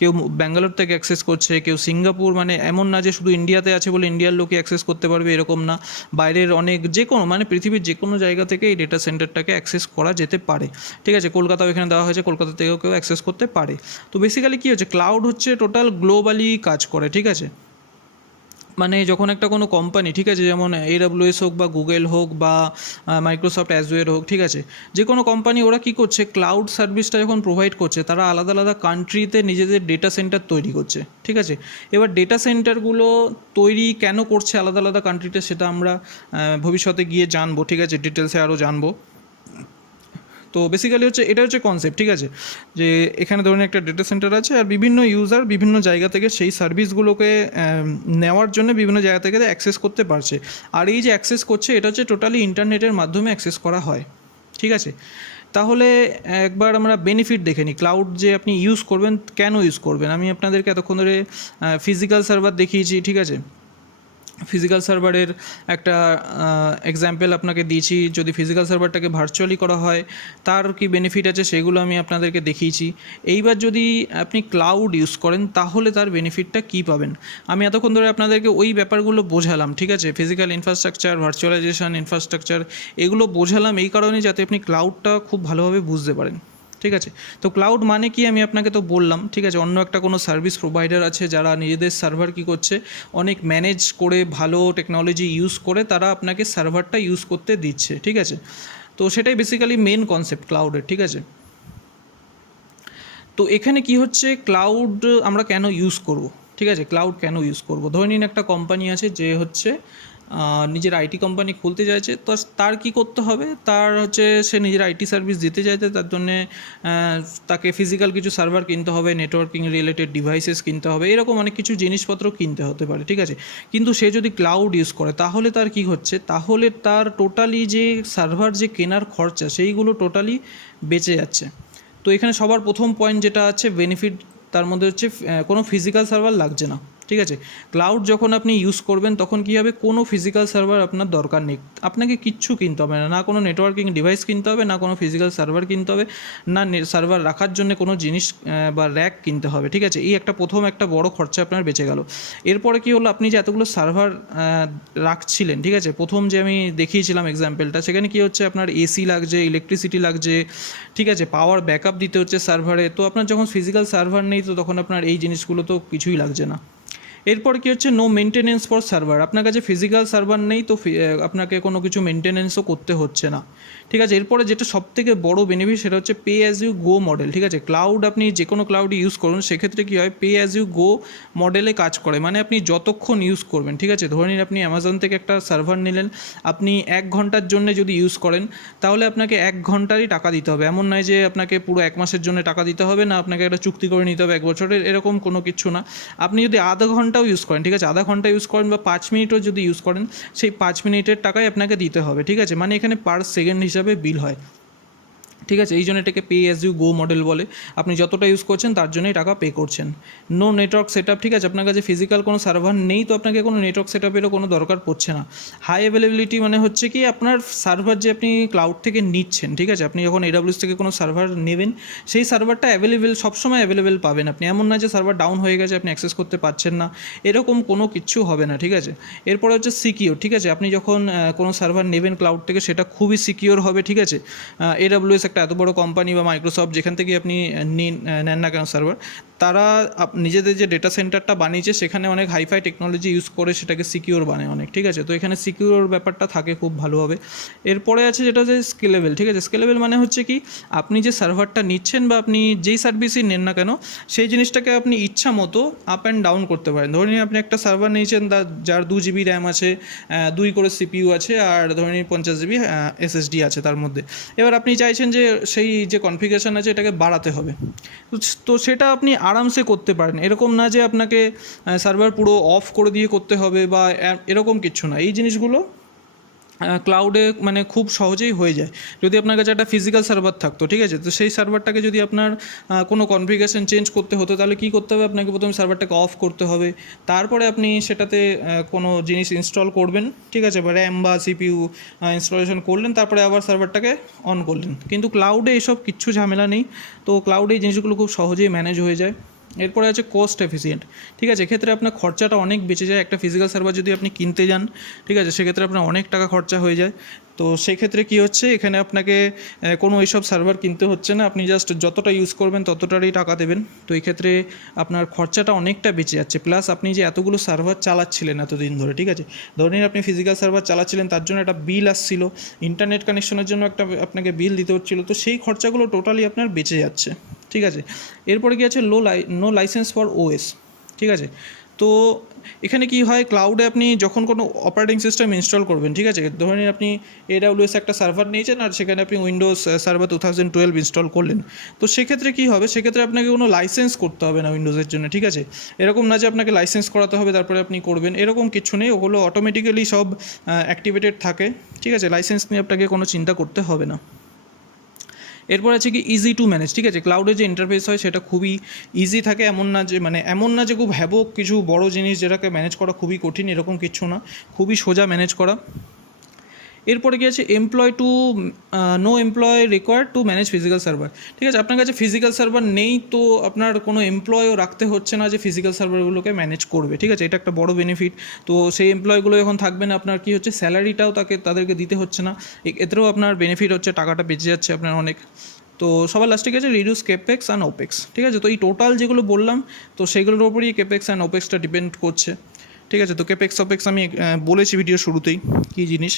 কেউ ব্যাঙ্গালোর থেকে অ্যাক্সেস করছে, কেউ সিঙ্গাপুর, মানে এমন না যে শুধু ইন্ডিয়াতে আছে বলে ইন্ডিয়ার লোকই অ্যাক্সেস করতে পারবে এরকম না, বাইরের অনেক যে কোনো মানে পৃথিবীর যে কোনো জায়গা থেকে এই ডেটা সেন্টারটাকে অ্যাক্সেস করা যেতে পারে, ঠিক আছে? কলকাতাও এখানে দেওয়া হয়েছে, কলকাতা থেকেও কেউ অ্যাক্সেস করতে পারে। তো বেসিক্যালি কী হচ্ছে, ক্লাউড হচ্ছে টোটাল গ্লোবালি কাজ করে, ঠিক আছে? মানে যখন একটা কোনো কোম্পানি, ঠিক আছে, যেমন AWS হোক বা গুগল হোক বা মাইক্রোসফট অ্যাজুয়ার হোক, ঠিক আছে, যে কোনো কোম্পানি ওরা কী করছে, ক্লাউড সার্ভিসটা যখন প্রোভাইড করছে তারা আলাদা আলাদা কান্ট্রিতে নিজেদের ডেটা সেন্টার তৈরি করছে, ঠিক আছে? এবার ডেটা সেন্টারগুলো তৈরি কেন করছে আলাদা আলাদা কান্ট্রিতে সেটা আমরা ভবিষ্যতে গিয়ে জানবো, ঠিক আছে? ডিটেলসে আরও জানবো। তো বেসিক্যালি হচ্ছে এটা হচ্ছে কনসেপ্ট, ঠিক আছে? যে এখানে ধরুন একটা ডেটা সেন্টার আছে আর বিভিন্ন ইউজার বিভিন্ন জায়গা থেকে সেই সার্ভিসগুলোকে নেওয়ার জন্য বিভিন্ন জায়গা থেকে অ্যাক্সেস করতে পারছে। আর এই যে অ্যাক্সেস করছে এটা হচ্ছে টোটালি ইন্টারনেটের মাধ্যমে অ্যাক্সেস করা হয়, ঠিক আছে? তাহলে একবার আমরা বেনিফিট দেখে নিই, ক্লাউড যে আপনি ইউজ করবেন, কেন ইউজ করবেন। আমি আপনাদেরকে এতক্ষণ ধরে ফিজিক্যাল সার্ভার দেখিয়েছি, ঠিক আছে? ফিজিক্যাল সার্ভারের একটা এক্সাম্পল আপনাকে দিয়েছি। যদি ফিজিক্যাল সার্ভারটাকে ভার্চুয়ালি করা হয় তার কি বেনিফিট আছে সেগুলো আমি আপনাদেরকে দেখিয়েছি। এইবার যদি আপনি ক্লাউড ইউজ করেন তাহলে তার বেনিফিটটা কী পাবেন, আমি এতক্ষণ ধরে আপনাদেরকে ওই ব্যাপারগুলো বোঝালাম, ঠিক আছে? ফিজিক্যাল ইনফ্রাস্ট্রাকচার, ভার্চুয়ালাইজেশন ইনফ্রাস্ট্রাকচার, এগুলো বোঝালাম এই কারণে যাতে আপনি ক্লাউডটা খুব ভালোভাবে বুঝতে পারেন, ঠিক আছে? তো ক্লাউড মানে কি আমি আপনাকে তো বললাম, ঠিক আছে? অন্য একটা কোনো সার্ভিস প্রোভাইডার আছে যারা নিজেদের সার্ভার কী করছে, অনেক ম্যানেজ করে ভালো টেকনোলজি ইউজ করে তারা আপনাকে সার্ভারটা ইউজ করতে দিচ্ছে, ঠিক আছে? তো সেটাই বেসিক্যালি মেন কনসেপ্ট ক্লাউডের, ঠিক আছে? তো এখানে কি হচ্ছে, ক্লাউড আমরা কেন ইউজ করব, ঠিক আছে? ক্লাউড কেন ইউজ করব, ধরে নিন একটা কোম্পানি আছে যে হচ্ছে নিজের আইটি কোম্পানি খুলতে চাইছে, তো তার কি করতে হবে, তার হচ্ছে সে নিজের আইটি সার্ভিস দিতে চাইছে, তার জন্যে তাকে ফিজিক্যাল কিছু সার্ভার কিনতে হবে, নেটওয়ার্কিং রিলেটেড ডিভাইসেস কিনতে হবে, এরকম অনেক কিছু জিনিসপত্র কিনতে হতে পারে, ঠিক আছে? কিন্তু সে যদি ক্লাউড ইউজ করে তাহলে তার কি হচ্ছে, তাহলে তার টোটালি যে সার্ভার যে কেনার খরচা সেইগুলো টোটালি বেঁচে যাচ্ছে। তো এখানে সবার প্রথম পয়েন্ট যেটা আছে বেনিফিট, তার মধ্যে হচ্ছে কোনো ফিজিক্যাল সার্ভার লাগছে না, ঠিক আছে? ক্লাউড যখন আপনি ইউজ করবেন তখন কী হবে, কোনো ফিজিক্যাল সার্ভার আপনার দরকার নেই, আপনাকে কিচ্ছু কিনতে হবে না, না কোনো নেটওয়ার্কিং ডিভাইস কিনতে হবে, না কোনো ফিজিক্যাল সার্ভার কিনতে হবে, না সার্ভার রাখার জন্য কোনো জিনিস বা র্যাক কিনতে হবে, ঠিক আছে? এই একটা প্রথম একটা বড় খরচা আপনার বেঁচে গেল। এরপরে কী হলো, আপনি যে এতগুলো সার্ভার রাখছিলেন, ঠিক আছে, প্রথম যে আমি দেখিয়েছিলাম এক্সাম্পলটা, সেখানে কী হচ্ছে, আপনার এসি লাগছে, ইলেকট্রিসিটি লাগছে, ঠিক আছে, পাওয়ার ব্যাকআপ দিতে হচ্ছে সার্ভারে। তো আপনার যখন ফিজিক্যাল সার্ভার নেই তো তখন আপনার এই জিনিসগুলো তো কিছুই লাগছে না। এরপর কি হচ্ছে নো মেনটেনেন্স ফর সার্ভার, আপনার কাছে ফিজিক্যাল সার্ভার নেই তো আপনাকে কোনো কিছু মেনটেনেন্সও করতে হচ্ছে না, ঠিক আছে। এরপরে যেটা সবথেকে বড় বেনিফিট সেটা হচ্ছে pay as you go model, ঠিক আছে। ক্লাউড আপনি যে কোনো ক্লাউড ইউজ করুন সেক্ষেত্রে কী হয়, পে অ্যাজ ইউ গো মডেলে কাজ করে, মানে আপনি যতক্ষণ ইউজ করবেন, ঠিক আছে। ধরে নিন আপনি অ্যামাজন থেকে একটা সার্ভার নিলেন, আপনি 1 ঘন্টার জন্য যদি ইউজ করেন তাহলে আপনাকে 1 ঘন্টারই টাকা দিতে হবে, এমন নয় যে আপনাকে পুরো 1 মাসের জন্য টাকা দিতে হবে, না আপনাকে একটা চুক্তি করে নিতে হবে 1 বছরের, এরকম কোনো কিছু না। আপনি যদি আধা ঘন্টাও ইউজ করেন, ঠিক আছে, আধা ঘন্টা ইউজ করেন বা 5 মিনিটও যদি ইউজ করেন, সেই 5 মিনিটের টাকাই আপনাকে দিতে হবে, ঠিক আছে। মানে এখানে পার সেকেন্ড হিসাবে বিল হয়, ঠিক আছে। এই জন্য এটাকে pay as you go model বলে, আপনি যতটা ইউজ করছেন তার জন্যই টাকা পে করছেন। নো নেটওয়ার্ক সেট আপ, ঠিক আছে, আপনার কাছে ফিজিক্যাল কোনো সার্ভার নেই তো আপনাকে কোনো নেটওয়ার্ক সেট আপেরও কোনো দরকার পড়ছে না। হাই অ্যাভেলেবিলিটি মানে হচ্ছে কি আপনার সার্ভার যে আপনি ক্লাউড থেকে নিচ্ছেন, ঠিক আছে, আপনি যখন AWS থেকে কোনো সার্ভার নেবেন সেই সার্ভারটা অ্যাভেলেবেল, সবসময় অ্যাভেলেবেল পাবেন আপনি, এমন না যে সার্ভার ডাউন হয়ে গেছে আপনি অ্যাক্সেস করতে পারছেন না, এরকম কোনো কিছু হবে না, ঠিক আছে। এরপরে হচ্ছে সিকিওর, ঠিক আছে, আপনি যখন কোনো সার্ভার নেবেন ক্লাউড থেকে সেটা খুবই সিকিওর হবে, ঠিক আছে। AWS একটা এত বড় কোম্পানি বা মাইক্রোসফট যেখান থেকে আপনি নেন না কেন সার্ভার, তারা নিজেদের যে ডেটা সেন্টারটা বানিয়েছে সেখানে অনেক হাইফাই টেকনোলজি ইউজ করে সেটাকে সিকিওর বানায় অনেক, ঠিক আছে। তো এখানে সিকিওর ব্যাপারটা থাকে খুব ভালোভাবে। এরপরে আছে যেটা হচ্ছে স্কেলেবল, ঠিক আছে। স্কেলেবল মানে হচ্ছে কি আপনি যে সার্ভারটা নিচ্ছেন বা আপনি যেই সার্ভিসই নেন না কেন সেই জিনিসটাকে আপনি ইচ্ছা মতো আপ অ্যান্ড ডাউন করতে পারেন। ধরে নিন আপনি একটা সার্ভার নিয়েছেন যার 2 GB র্যাম আছে, 2 করে CPU আছে, আর ধরে নিন 50 GB SSD আছে তার মধ্যে। এবার আপনি চাইছেন যে সেই যে কনফিগারেশন আছে এটাকে বাড়াতে হবে, তো সেটা আপনি আরামসে করতে পারেন, এরকম না যে আপনাকে সার্ভার পুরো অফ করে দিয়ে করতে হবে বা এরকম কিছু না। এই জিনিসগুলো ক্লাউডে মানে খুব সহজেই হয়ে যায়। যদি আপনার কাছে একটা ফিজিক্যাল সার্ভার থাকতো, ঠিক আছে, তো সেই সার্ভারটাকে যদি আপনার কোনো কনফিগারেশন চেঞ্জ করতে হতো তাহলে কী করতে হবে, আপনাকে প্রথমে সার্ভারটাকে অফ করতে হবে, তারপরে আপনি সেটাতে কোনো জিনিস ইনস্টল করবেন, ঠিক আছে, বা র্যাম বা CPU ইনস্টলেশন করলেন, তারপরে আবার সার্ভারটাকে অন করলেন। কিন্তু ক্লাউডে এসব কিচ্ছু ঝামেলা নেই, তো ক্লাউডে এই জিনিসগুলো খুব সহজেই ম্যানেজ হয়ে যায়। এরপরে আছে কস্ট এফিসিয়েন্ট, ঠিক আছে, এক্ষেত্রে আপনার খরচাটা অনেক বেঁচে যায়। একটা ফিজিক্যাল সার্ভার যদি আপনি কিনতে যান, ঠিক আছে, সেক্ষেত্রে আপনার অনেক টাকা খরচা হয়ে যায়। তো সেক্ষেত্রে কী হচ্ছে, এখানে আপনাকে কোনো এইসব সার্ভার কিনতে হচ্ছে না, আপনি জাস্ট যতটা ইউজ করবেন ততটারই টাকা দেবেন। তো এই ক্ষেত্রে আপনার খরচাটা অনেকটা বেঁচে যাচ্ছে, প্লাস আপনি যে এতগুলো সার্ভার চালাচ্ছিলেন এতদিন ধরে, ঠিক আছে, ধরে নিন আপনি ফিজিক্যাল সার্ভার চালাচ্ছিলেন, তার জন্য একটা বিল আসছিল, ইন্টারনেট কানেকশনের জন্য একটা আপনাকে বিল দিতে হচ্ছিলো, তো সেই খরচাগুলো টোটালি আপনার বেঁচে যাচ্ছে, ঠিক আছে। এরপরে কি আছে নো লাইসেন্স ফর OS, ঠিক আছে। তো এখানে কি হয়, ক্লাউডে আপনি যখন কোনো অপারেটিং সিস্টেম ইনস্টল করবেন, ঠিক আছে, ধরে নিন আপনি AWS একটা সার্ভার নিয়েছেন আর সেখানে আপনি উইন্ডোজ সার্ভার 2012 ইনস্টল করলেন, তো সেক্ষেত্রে কী হবে, সেক্ষেত্রে আপনাকে কোনো লাইসেন্স করতে হবে না উইন্ডোজের জন্য, ঠিক আছে। এরকম না যে আপনাকে লাইসেন্স করাতে হবে তারপরে আপনি করবেন, এরকম কিছু নেই, ওগুলো অটোমেটিক্যালি সব অ্যাক্টিভেটেড থাকে, ঠিক আছে, লাইসেন্স নিয়ে আপনাকে কোনো চিন্তা করতে হবে না। এরপর আছে কি ইজি টু ম্যানেজ, ঠিক আছে, ক্লাউডে যে ইন্টারফেস হয় সেটা খুবই ইজি থাকে, এমন না যে খুব হ্যাবক কিছু বড় জিনিস যেটাকে ম্যানেজ করা খুবই কঠিন, এরকম কিছু না, খুবই সোজা ম্যানেজ করা। এরপরে কি আছে no employ required to manage physical server, ঠিক আছে, আপনার কাছে ফিজিক্যাল সার্ভার নেই তো আপনার কোনো এমপ্লয়ও রাখতে হচ্ছে না যে ফিজিক্যাল সার্ভারগুলোকে ম্যানেজ করবে, ঠিক আছে, এটা একটা বড় বেনিফিট। তো সেই এমপ্লয়গুলো যখন থাকবে না আপনার কী হচ্ছে, স্যালারিটাও তাদেরকে দিতে হচ্ছে না, এতেও আপনার বেনিফিট হচ্ছে, টাকাটা বেঁচে যাচ্ছে আপনার অনেক। তো সবার লাস্টে গেছে রিডিউস কেপেক্স অ্যান্ড ওপেক্স, ঠিক আছে। তো এই টোটাল যেগুলো বললাম তো সেগুলোর ওপরই কেপেক্স অ্যান্ড ওপেক্সটা ডিপেন্ড করছে, ঠিক আছে। তো কেপেক্স ওপেক্স আমি বলেছি ভিডিও শুরুতেই কী জিনিস,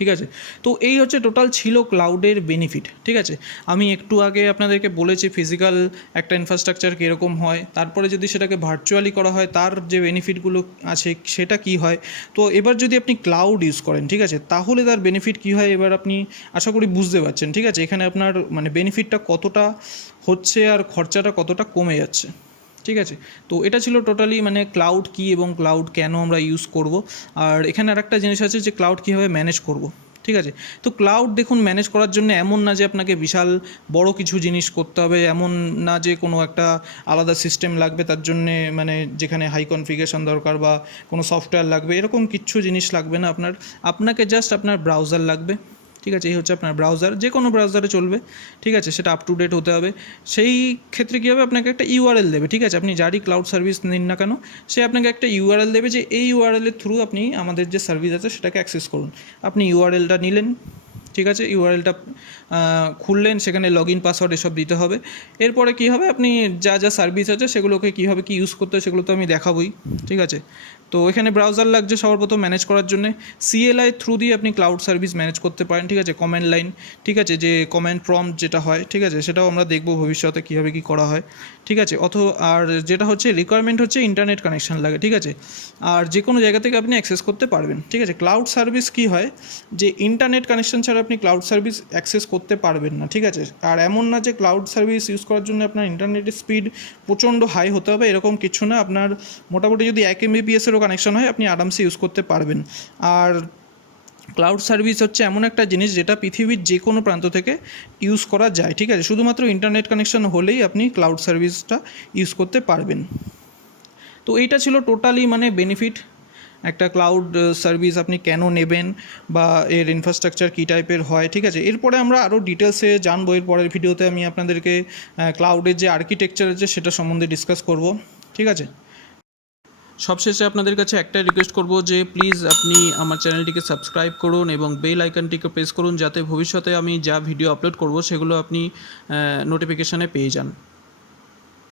ঠিক আছে। তো এই হচ্ছে টোটাল ছিল ক্লাউডের বেনিফিট, ঠিক আছে। আমি একটু আগে আপনাদেরকে বলেছি ফিজিক্যাল একটা ইনফ্রাস্ট্রাকচার কীরকম হয়, তারপরে যদি সেটাকে ভার্চুয়ালি করা হয় তার যে বেনিফিটগুলো আছে সেটা কী হয়। তো এবার যদি আপনি ক্লাউড ইউজ করেন, ঠিক আছে, তাহলে তার বেনিফিট কী হয় এবার আপনি আশা করি বুঝতে পারছেন, ঠিক আছে। এখানে আপনার মানে বেনিফিটটা কতটা হচ্ছে আর খরচাটা কতটা কমে যাচ্ছে, ঠিক আছে। তো এটা ছিল টোটালি মানে ক্লাউড কী এবং ক্লাউড কেন আমরা ইউজ করব। আর এখানে আরেকটা জিনিস আছে যে ক্লাউড কীভাবে ম্যানেজ করব, ঠিক আছে। তো ক্লাউড দেখুন ম্যানেজ করার জন্য এমন না যে আপনাকে বিশাল বড় কিছু জিনিস করতে হবে, এমন না যে কোনো একটা আলাদা সিস্টেম লাগবে তার জন্যে, মানে যেখানে হাই কনফিগারেশন দরকার বা কোনো সফটওয়্যার লাগবে, এরকম কিচ্ছু জিনিস লাগবে না আপনাকে জাস্ট আপনার ব্রাউজার লাগবে, ঠিক আছে। এই হচ্ছে আপনার ব্রাউজার, যে কোনো ব্রাউজারে চলবে, ঠিক আছে, সেটা আপ টু ডেট হতে হবে। সেই ক্ষেত্রে কী হবে, আপনাকে একটা URL দেবে, ঠিক আছে, আপনি যারই ক্লাউড সার্ভিস নিন না কেন সে আপনাকে একটা URL দেবে যে এই URL-এর থ্রু আপনি আমাদের যে সার্ভিস আছে সেটাকে অ্যাক্সেস করুন। আপনি URL-টা নিলেন, ঠিক আছে, ইউআরএলটা খুললেন, সেখানে লগ ইন পাসওয়ার্ড এসব দিতে হবে। এরপরে কী হবে, আপনি যা যা সার্ভিস আছে সেগুলোকে কীভাবে কী ইউজ করতে হয় সেগুলো তো আমি দেখাবই, ঠিক আছে। তো এখানে ব্রাউজার লাগছে সবার প্রথম ম্যানেজ করার জন্য। সিএলআই থ্রু দিয়ে আপনি ক্লাউড সার্ভিস ম্যানেজ করতে পারেন, ঠিক আছে। কমেন্ড লাইন, ঠিক আছে, যে কমেন্ট প্রম্পট যেটা হয়, ঠিক আছে, সেটাও আমরা দেখব ভবিষ্যতে কীভাবে কী করা হয়, ঠিক আছে। আর যেটা হচ্ছে রিকোয়ারমেন্ট হচ্ছে ইন্টারনেট কানেকশন লাগে, ঠিক আছে। আর যে কোনো জায়গা থেকে আপনি অ্যাক্সেস করতে পারবেন, ঠিক আছে। ক্লাউড সার্ভিস কী হয়, যে ইন্টারনেট কানেকশন ছাড়া আপনি ক্লাউড সার্ভিস অ্যাক্সেস করতে পারবেন না, ঠিক আছে। আর এমন না যে ক্লাউড সার্ভিস ইউজ করার জন্য আপনার ইন্টারনেটের স্পিড প্রচণ্ড হাই হতে হবে, এরকম কিছু না। আপনার মোটামুটি যদি 1 MBPS-এরও কানেকশন হয় আপনি আরামসে ইউজ করতে পারবেন। আর ক্লাউড সার্ভিস হচ্ছে এমন একটা জিনিস যেটা পৃথিবীর যে কোনো প্রান্ত থেকে ইউজ করা যায়, ঠিক আছে। শুধুমাত্র ইন্টারনেট কানেকশন হলেই আপনি ক্লাউড সার্ভিসটা ইউজ করতে পারবেন। তো এইটা ছিল টোটালি মানে বেনিফিট, একটা ক্লাউড সার্ভিস আপনি কেন নেবেন বা এর ইনফ্রাস্ট্রাকচার কী টাইপের হয়, ঠিক আছে। এরপরে আমরা আরও ডিটেলসে জানবো, এর পরের ভিডিওতে আমি আপনাদেরকে ক্লাউডের যে আর্কিটেকচার আছে সেটা সম্বন্ধে ডিসকাস করব, ঠিক আছে। সবশেষে আপনাদের কাছে একটাই রিকোয়েস্ট করব যে প্লিজ আপনি আমার চ্যানেলটিকে সাবস্ক্রাইব করুন এবং বেল আইকনটিকে প্রেস করুন, যাতে ভবিষ্যতে আমি যা ভিডিও আপলোড করব সেগুলো আপনি নোটিফিকেশানে পেয়ে যান।